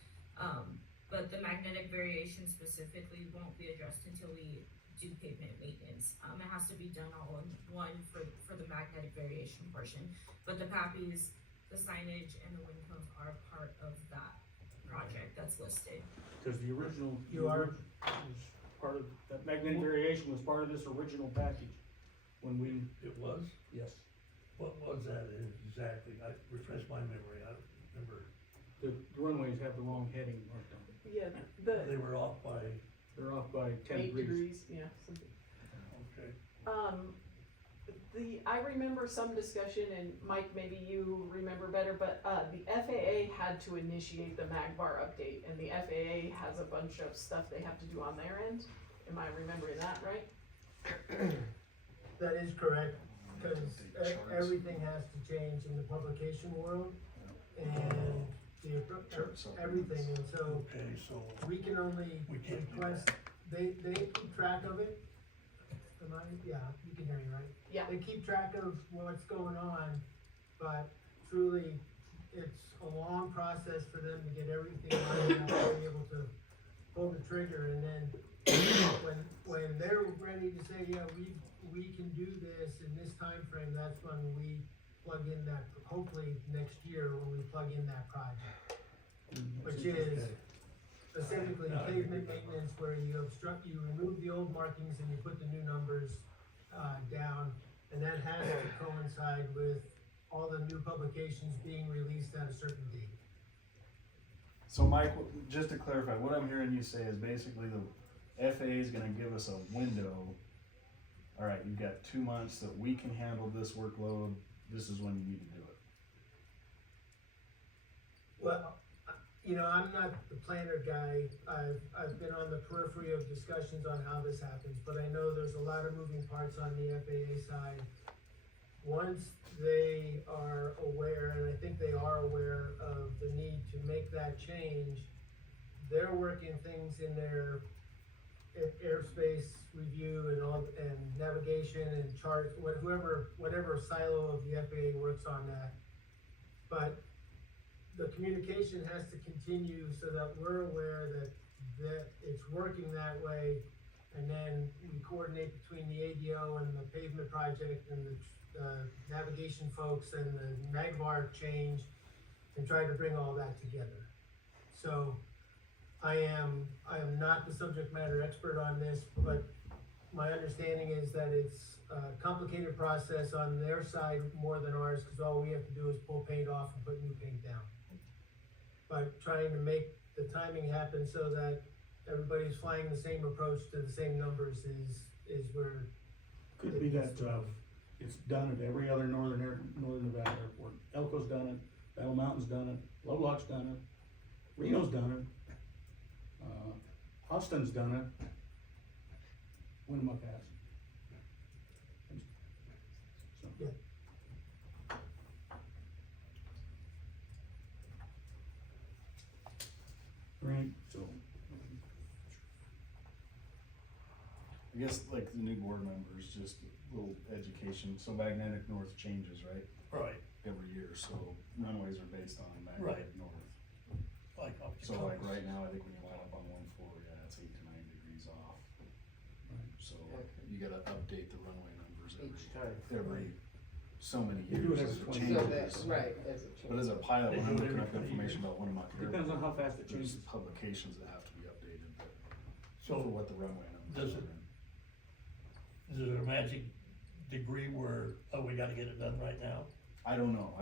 But the magnetic variation specifically won't be addressed until we do pavement maintenance. It has to be done all in one for the magnetic variation portion. But the poppies, the signage, and the wind cones are part of that project that's listed. because the original. You are- Was part of, that magnetic variation was part of this original package. When we, It was? yes, What was that exactly? Refresh my memory, I don't remember. the runways have the wrong heading marked on it. Yeah, They were off by, They're off by 10 8 degrees. degrees, yeah, something. okay. I remember some discussion, and Mike, maybe you remember better, but, the FAA had to initiate the MAGBAR update, and the FAA has a bunch of stuff they have to do on their end. Am I remembering that right? That is correct, cause everything has to change in the publication world and everything, and so Okay, so, we can only We can't do request, they keep track of it. Am I, yeah, you can hear me, right? Yeah. They keep track of what's going on, but truly, it's a long process for them to get everything lined up, to be able to pull the trigger, and then when they're ready to say, yeah, we can do this in this time frame, that's when we plug in that, hopefully next year, when we plug in that project. Which is okay. specifically No, I agree pavement with that. maintenance, where you remove the old markings and you put the new numbers, down, and that has to coincide with all the new publications being released at a certain date. So Mike, just to clarify, what I'm hearing you say is basically the FAA is gonna give us a window. All right, you've got 2 months that we can handle this workload, this is when you need to do it. Well, you know, I'm not the planner guy, I've been on the periphery of discussions on how this happens, but I know there's a lot of moving parts on the FAA side. Once they are aware, and I think they are aware of the need to make that change, they're working things in their airspace review and all, and navigation and chart, whatever silo of the FAA works on that. But the communication has to continue so that we're aware that it's working that way, and then we coordinate between the ADO and the pavement project and the navigation folks and the MAGVAR change, and try to bring all that together. So I am not the subject matter expert on this, but my understanding is that it's a complicated process on their side more than ours, because all we have to do is pull paint off and put new paint down. But trying to make the timing happen so that everybody's flying the same approach to the same numbers is where. Could be that, it's done at every other northern Nevada airport. Elko's done it, Battle Mountain's done it, Lovelock's done it, Reno's done it. Austin's done it. Winnemucca has. So. Yeah. Right, so. I guess like the new board members, just a little education, so magnetic north changes, right, Right, every year, so runways are based on magnetic north. like off So your like compass. right now, I think when you line up on one floor, yeah, it's 8 to 9 degrees off. So Okay. you gotta update the runway numbers Each time. every so many We do it years, every as it 20 So changes. that, right, as it But as a changes. pilot, They when do I'm it looking every up 20 information years. about Winnemucca Depends on Airport, how fast it there's changes. publications that have to be updated, but So for what the runway numbers does are. it- is there a magic degree where, oh, we gotta get it done right now? I don't know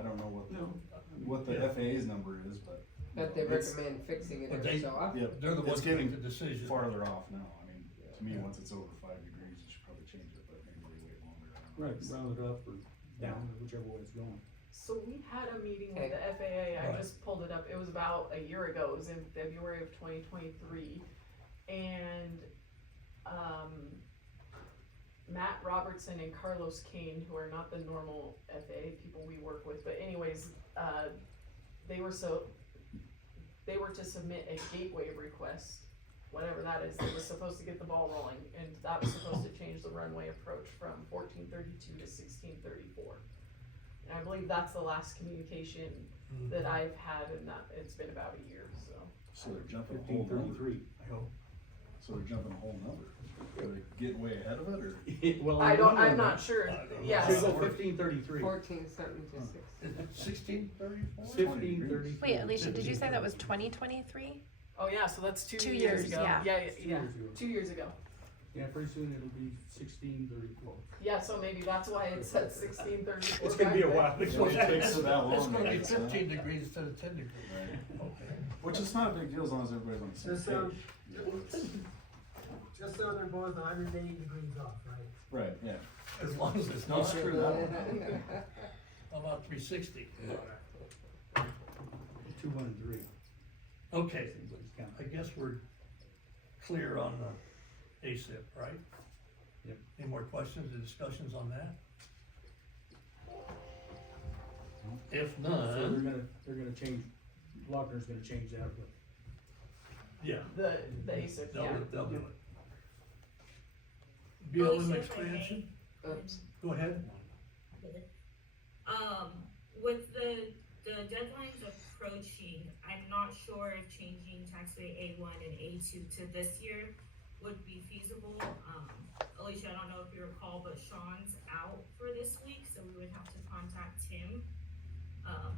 what the Yeah. FAA's number is, but. But they it's recommend fixing it But every they- so often. Yep, They're the it's ones who getting make the decision. farther off now, I mean, to me, Yeah. once it's over 5 degrees, you should probably change it, but maybe they wait longer. I don't know. Right, round it up or down, or whichever way it's going. So we had a meeting Okay. with the FAA, I Right. just pulled it up, it was about a year ago, it was in February of 2023. And, Matt Robertson and Carlos Kane, who are not the normal FAA people we work with, but anyways, they were to submit a gateway request, whatever that is, that was supposed to get the ball rolling, and that was supposed to change the runway approach from 1432 to 1634. And I believe that's the last communication that I've had, and that, it's been about a year, so. So they're jumping a whole number, 1533. I hope. so they're jumping a whole number, are they getting way ahead of it, or? Well, I'm not sure, I don't know. yeah, Should so- go 1533. 14 something to 6. Is it 1634? 1533. Wait, Alicia, did you say that was 2023? oh yeah, so that's 2 2 years years, ago, yeah. yeah, 2 years ago. Yeah, pretty soon it'll be 1634. Yeah, so maybe that's why it said 1634. It's gonna be a back then. while. It's Well, it takes so that long, It's gonna I be guess, huh? 15 degrees instead of 10 degrees. Right. Okay. Which is not a big deal as long as everybody's on the same Just so, page. just so they're both 180 degrees off, right? Right, yeah. As long as it's Don't not, screw that one up. how about 360? 2, 1, and 3. Okay, Everybody's counting. I guess we're clear on the ASIP, right? Yep. Any more questions or discussions on that? If So none, they're gonna change, Lochner's gonna change that, but yeah, The ASIC, yeah. they'll do it. Oh, BLM so if I expansion, Oops. go ahead. With the deadlines approaching, I'm not sure if changing taxway A1 and A2 to this year would be feasible. Alicia, I don't know if you recall, but Sean's out for this week, so we would have to contact him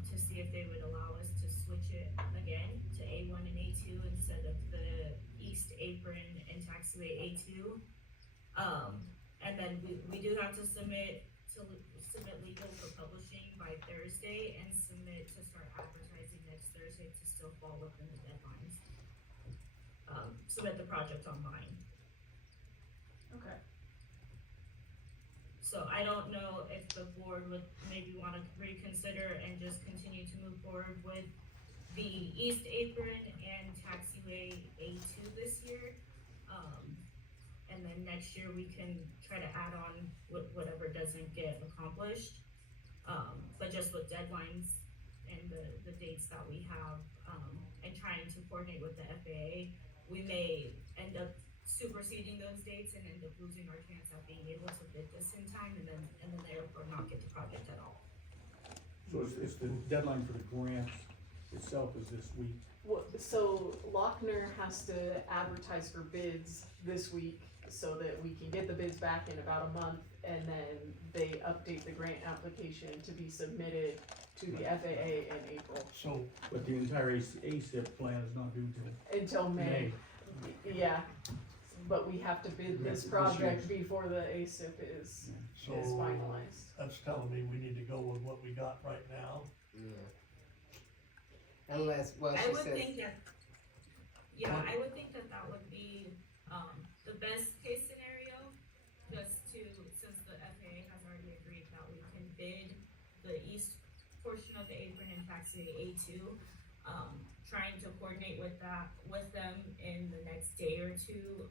to see if they would allow us to switch it again to A1 and A2 instead of the East Apron and taxway A2. And then we do have to submit legal for publishing by Thursday and submit to start advertising next Thursday to still fall within the deadlines. Submit the project online. Okay. So I don't know if the board would maybe wanna reconsider and just continue to move forward with the East Apron and taxiway A2 this year. And then next year we can try to add on whatever doesn't get accomplished. But just with deadlines and the dates that we have, and trying to coordinate with the FAA, we may end up superseding those dates and end up losing our chance at being able to bid this in time and then therefore not get the project at all. so it's the deadline for the grant itself is this week. Well, so Lochner has to advertise for bids this week so that we can get the bids back in about a month, and then they update the grant application to be submitted to the FAA in April, So, But the entire ASIP plan is not due till until May. Yeah, but we have to bid this project before the ASIP is so finalized. that's telling me we need to go with what we got right now. Yeah. Unless, well, I she would says, think that, yeah, I would think that that would be, the best case scenario, just to, since the FAA has already agreed that we can bid the east portion of the apron and taxiway A2, trying to coordinate coordinate with them in the next day or two,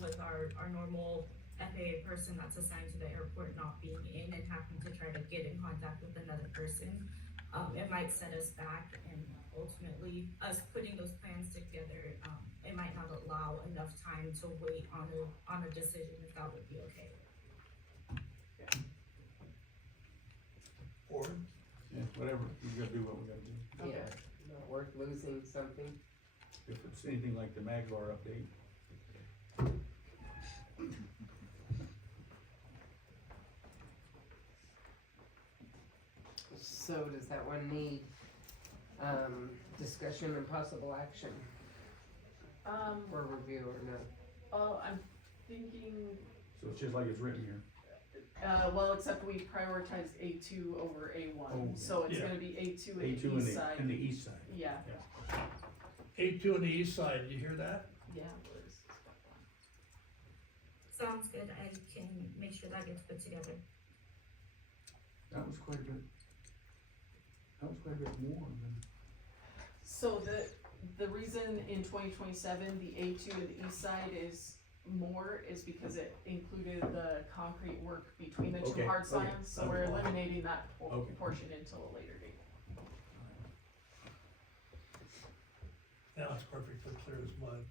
with our normal FAA person that's assigned to the airport not being in and having to try to get in contact with another person. It might set us back, and ultimately, us putting those plans together, it might not allow enough time to wait on a decision, if that would be okay. Or, Yeah, whatever, we gotta do what we gotta do. Yeah, not worth losing something. If it's anything like the Maglar update. So does that one need, discussion and possible action or review or no? Oh, I'm thinking, So it's just like it's written here. well, except we prioritized A2 over Oh, A1, so it's yeah. gonna be A2 and A2 the and east the, side. and the east side. Yeah, A2 on the east side, you hear that? yeah. Sounds good, I can make sure that gets put together. That was quite a bit. That was quite a bit more than. So the reason in 2027, the A2 and the east side is more is because it included the concrete work between the two Okay, hard okay, signs, so we're okay. eliminating that Okay. portion until a later date. Now it's perfectly clear as mud.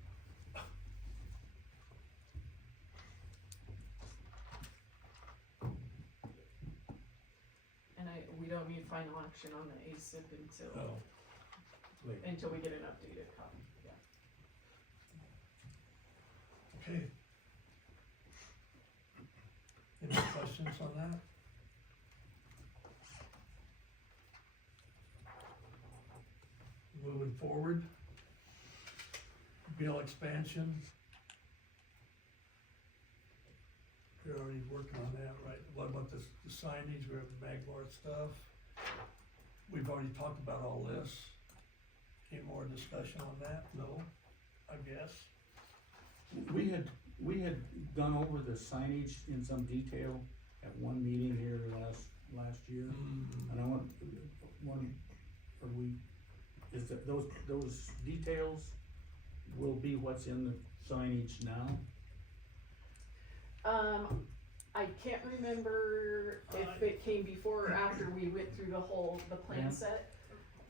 And we don't need final action on the ASIP Oh, until we get an updated copy, yeah. okay. Any more questions on that? Moving forward. Bill expansion. You're already working on that, right? What about the signage, we have Maglar stuff? We've already talked about all this. Any more discussion on that? No, I guess. We had gone over the signage in some detail at one meeting here last year. And I want, is that those details will be what's in the signage now? I can't remember if it came before or after we went through the plan Yeah. set.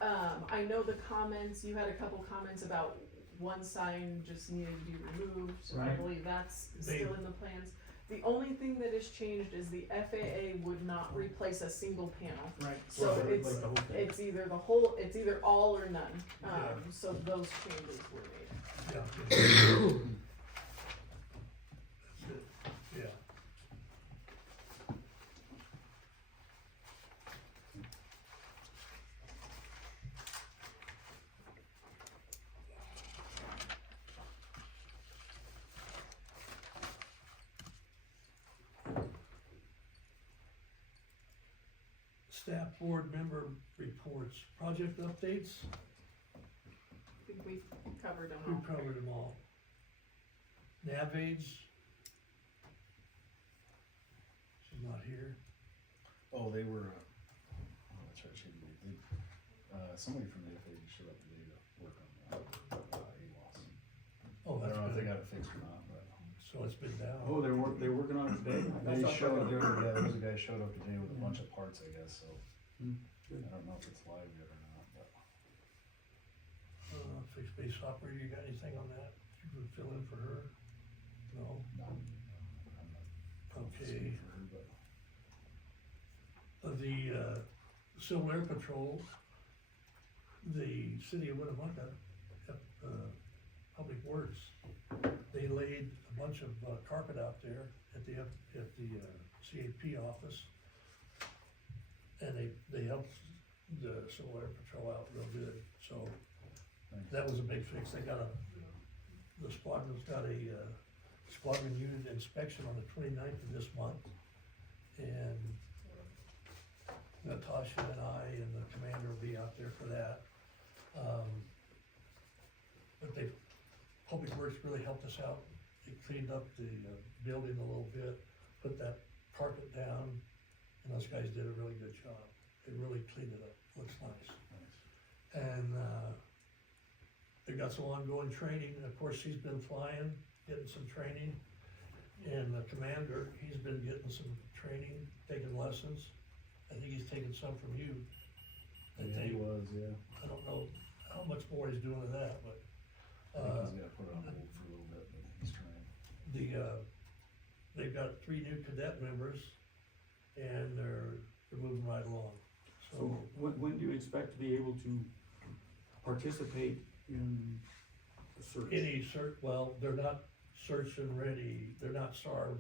I know the comments, you had a couple comments about one sign just needed to be removed, so I Right. believe that's They- still in the plans. The only thing that has changed is the FAA would not replace a single panel. Right. So Like it's, the whole thing. it's either all or none, Yeah. so those changes were made. Yeah. That's it, yeah. Staff board member reports, project updates, I think we've covered them we all. covered them all. NAVAIDS. She's not here. Oh, they were, oh, that's right, she didn't, somebody from the FAA showed up today to work on that, AWOS. Oh, I that's don't know if they good. got it fixed or not, but. So it's been down. Oh, they're working on it today? They showed up, yeah, there was a guy showed up today with a bunch of parts, I guess, so. Hmm, good. I don't know if it's live yet or not, but. Fixed base operator, you got anything on that? You can fill in for her? No? I'm not Okay. speaking for her, but. The Civil Air Patrol, the city of Winnemucca, Public Works, they laid a bunch of carpet out there at the CAP office. And they helped the Civil Air Patrol out real good, so Nice. that was a big fix. They got the squadron's got a squadron unit inspection on the 29th of this month. And Natasha and I and the commander will be out there for that. But Public Works really helped us out. They cleaned up the building a little bit, put that carpet down, and those guys did a really good job. They really cleaned it up, looks nice. Nice. And got some ongoing training, and of course, she's been flying, getting some training. And the commander, he's been getting some training, taking lessons. I think he's taken some from you. I Yeah, he think, was, yeah. I don't know how much more he's doing of that, but, I think he's gotta put it on hold for a little bit, but he's trying. they've got 3 new cadet members, and they're moving right along. So when do you expect to be able to participate in the search? Well, they're not search and ready, they're not SAR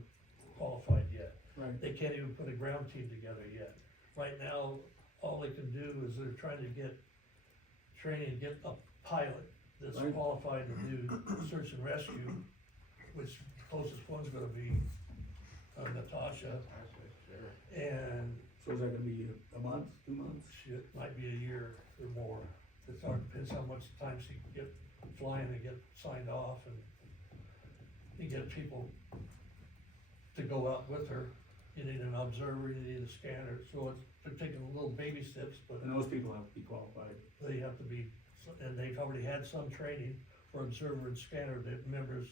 qualified yet. Right, They can't even put a ground team together yet. Right now, all they can do is they're trying to get training, to get a pilot that's Right. qualified to do search and rescue, which the closest one's gonna be Natasha. And so is that gonna be a month, 2 months? shit, might be a year or more. It all depends how much time she can get flying and get signed off, and you get people to go out with her. You need an observer, you need a scanner, so they're taking little baby steps, but And those people have to be qualified. they have to be, and they've already had some training for observer and scanner, the members.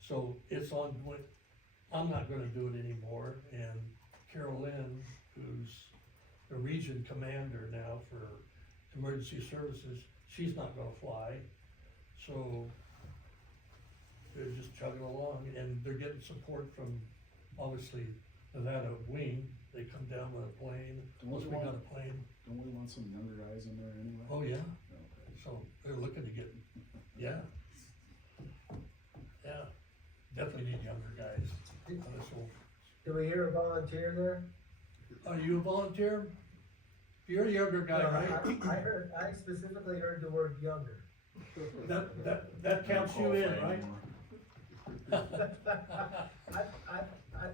So it's ongoing. I'm not gonna do it anymore, and Carol Lynn, who's the region commander now for emergency services, she's not gonna fly. So they're just chugging along, and they're getting support from, obviously, Nevada Wing. They come down with a plane, once we got a plane. Don't we want some younger guys in there anyway? Oh, yeah, Okay. so they're looking to get, yeah. Yeah, definitely need younger guys. So, Do we hear a volunteer there? are you a volunteer? You're a younger guy, No, right? I specifically heard the word younger. That counts you in, right? I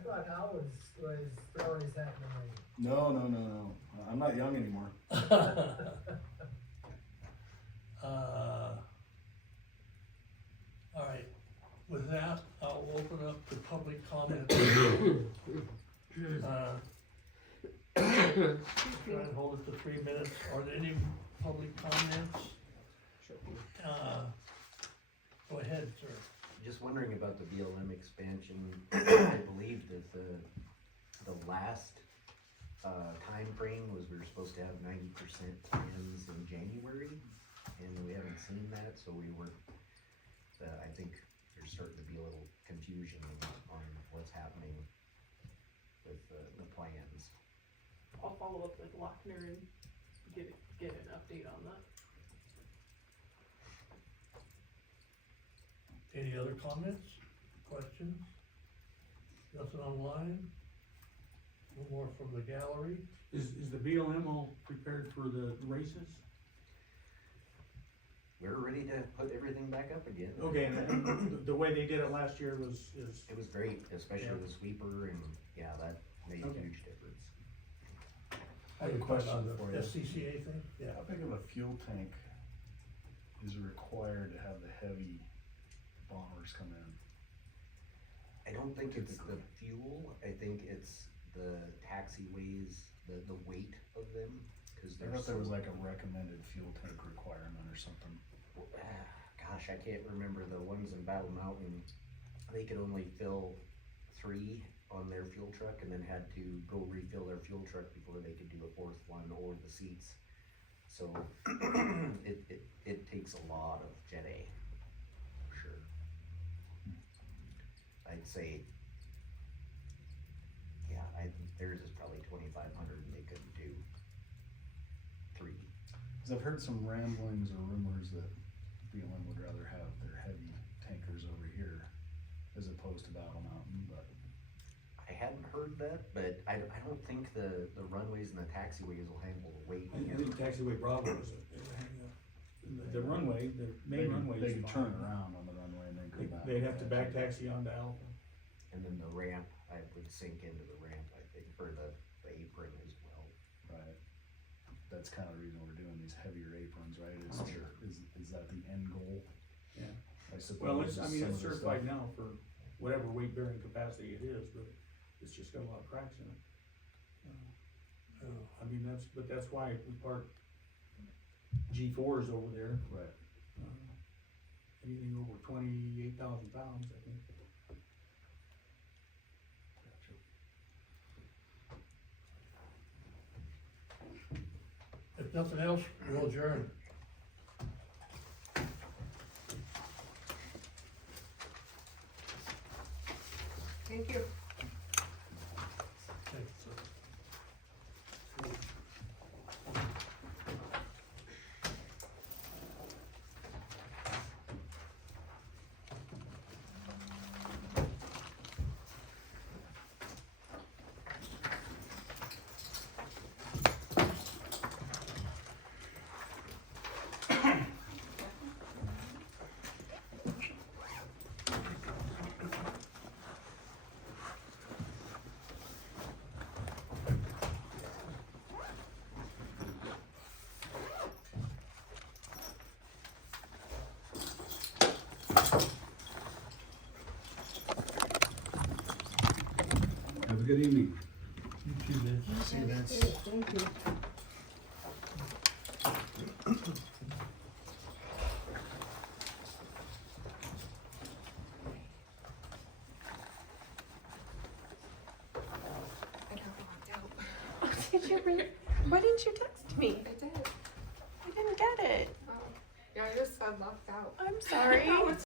thought Hal was throwing his hat in the ring. No. I'm not young anymore. All right, with that, I'll open up to public comment. Try and hold it to 3 minutes. Are there any public comments? Go ahead, sir. Just wondering about the BLM expansion. I believe that the last time frame was we were supposed to have 90% plans in January, and we haven't seen that, so we were, I think there's starting to be a little confusion on what's happening with the plans. I'll follow up with Lochner and get an update on that. Any other comments, questions? Nothing online? No more from the gallery? Is the BLM all prepared for the races? We're ready to put everything back up again. Okay, and the way they did it last year was, It was great, especially Yeah. with the sweeper, and yeah, that made a Okay. huge difference. I have a question On the for you. SCCA thing? Yeah. How big of a fuel tank is required to have the heavy bombers come in? I don't think it's the fuel, I think it's the taxiways, the weight of them, cause I they're thought there was so- like a recommended fuel tank requirement or something. Gosh, I can't remember the ones in Battle Mountain, they could only fill 3 on their fuel truck and then had to go refill their fuel truck before they could do a 4th one or the seats. So, it takes a lot of Jet A, for sure. I'd say, yeah, theirs is probably 2,500 and they couldn't do 3. Cause I've heard some ramblings or rumors that BLM would rather have their heavy tankers over here as opposed to Battle Mountain, but I hadn't heard that, but I don't think the runways and the taxiways will handle the weight. I think taxiway Bravo is the runway, the main runway is they could fine. turn around on the runway and then go back. They'd have to back taxi onto Alpha. And then the ramp, I would sink into the ramp, I think, for the apron as well. Right. That's kind of the reason we're doing these heavier aprons, right? Oh, sure. Is that the end goal? Yeah. I suppose. Well, it's is some it's of the certified stuff- now for whatever weight bearing capacity it is, but it's just got a lot of cracks in it. I mean, that's why we park G4s over there. Right. anything over 28,000 pounds, I think. If nothing else, we'll adjourn. Thank you. Have a good evening. You too, Vince. See, that's, Thank you. I got locked out. Did you read? Why didn't you text me? I did. I didn't get it. Yeah, I just said locked out. I'm sorry. No, it's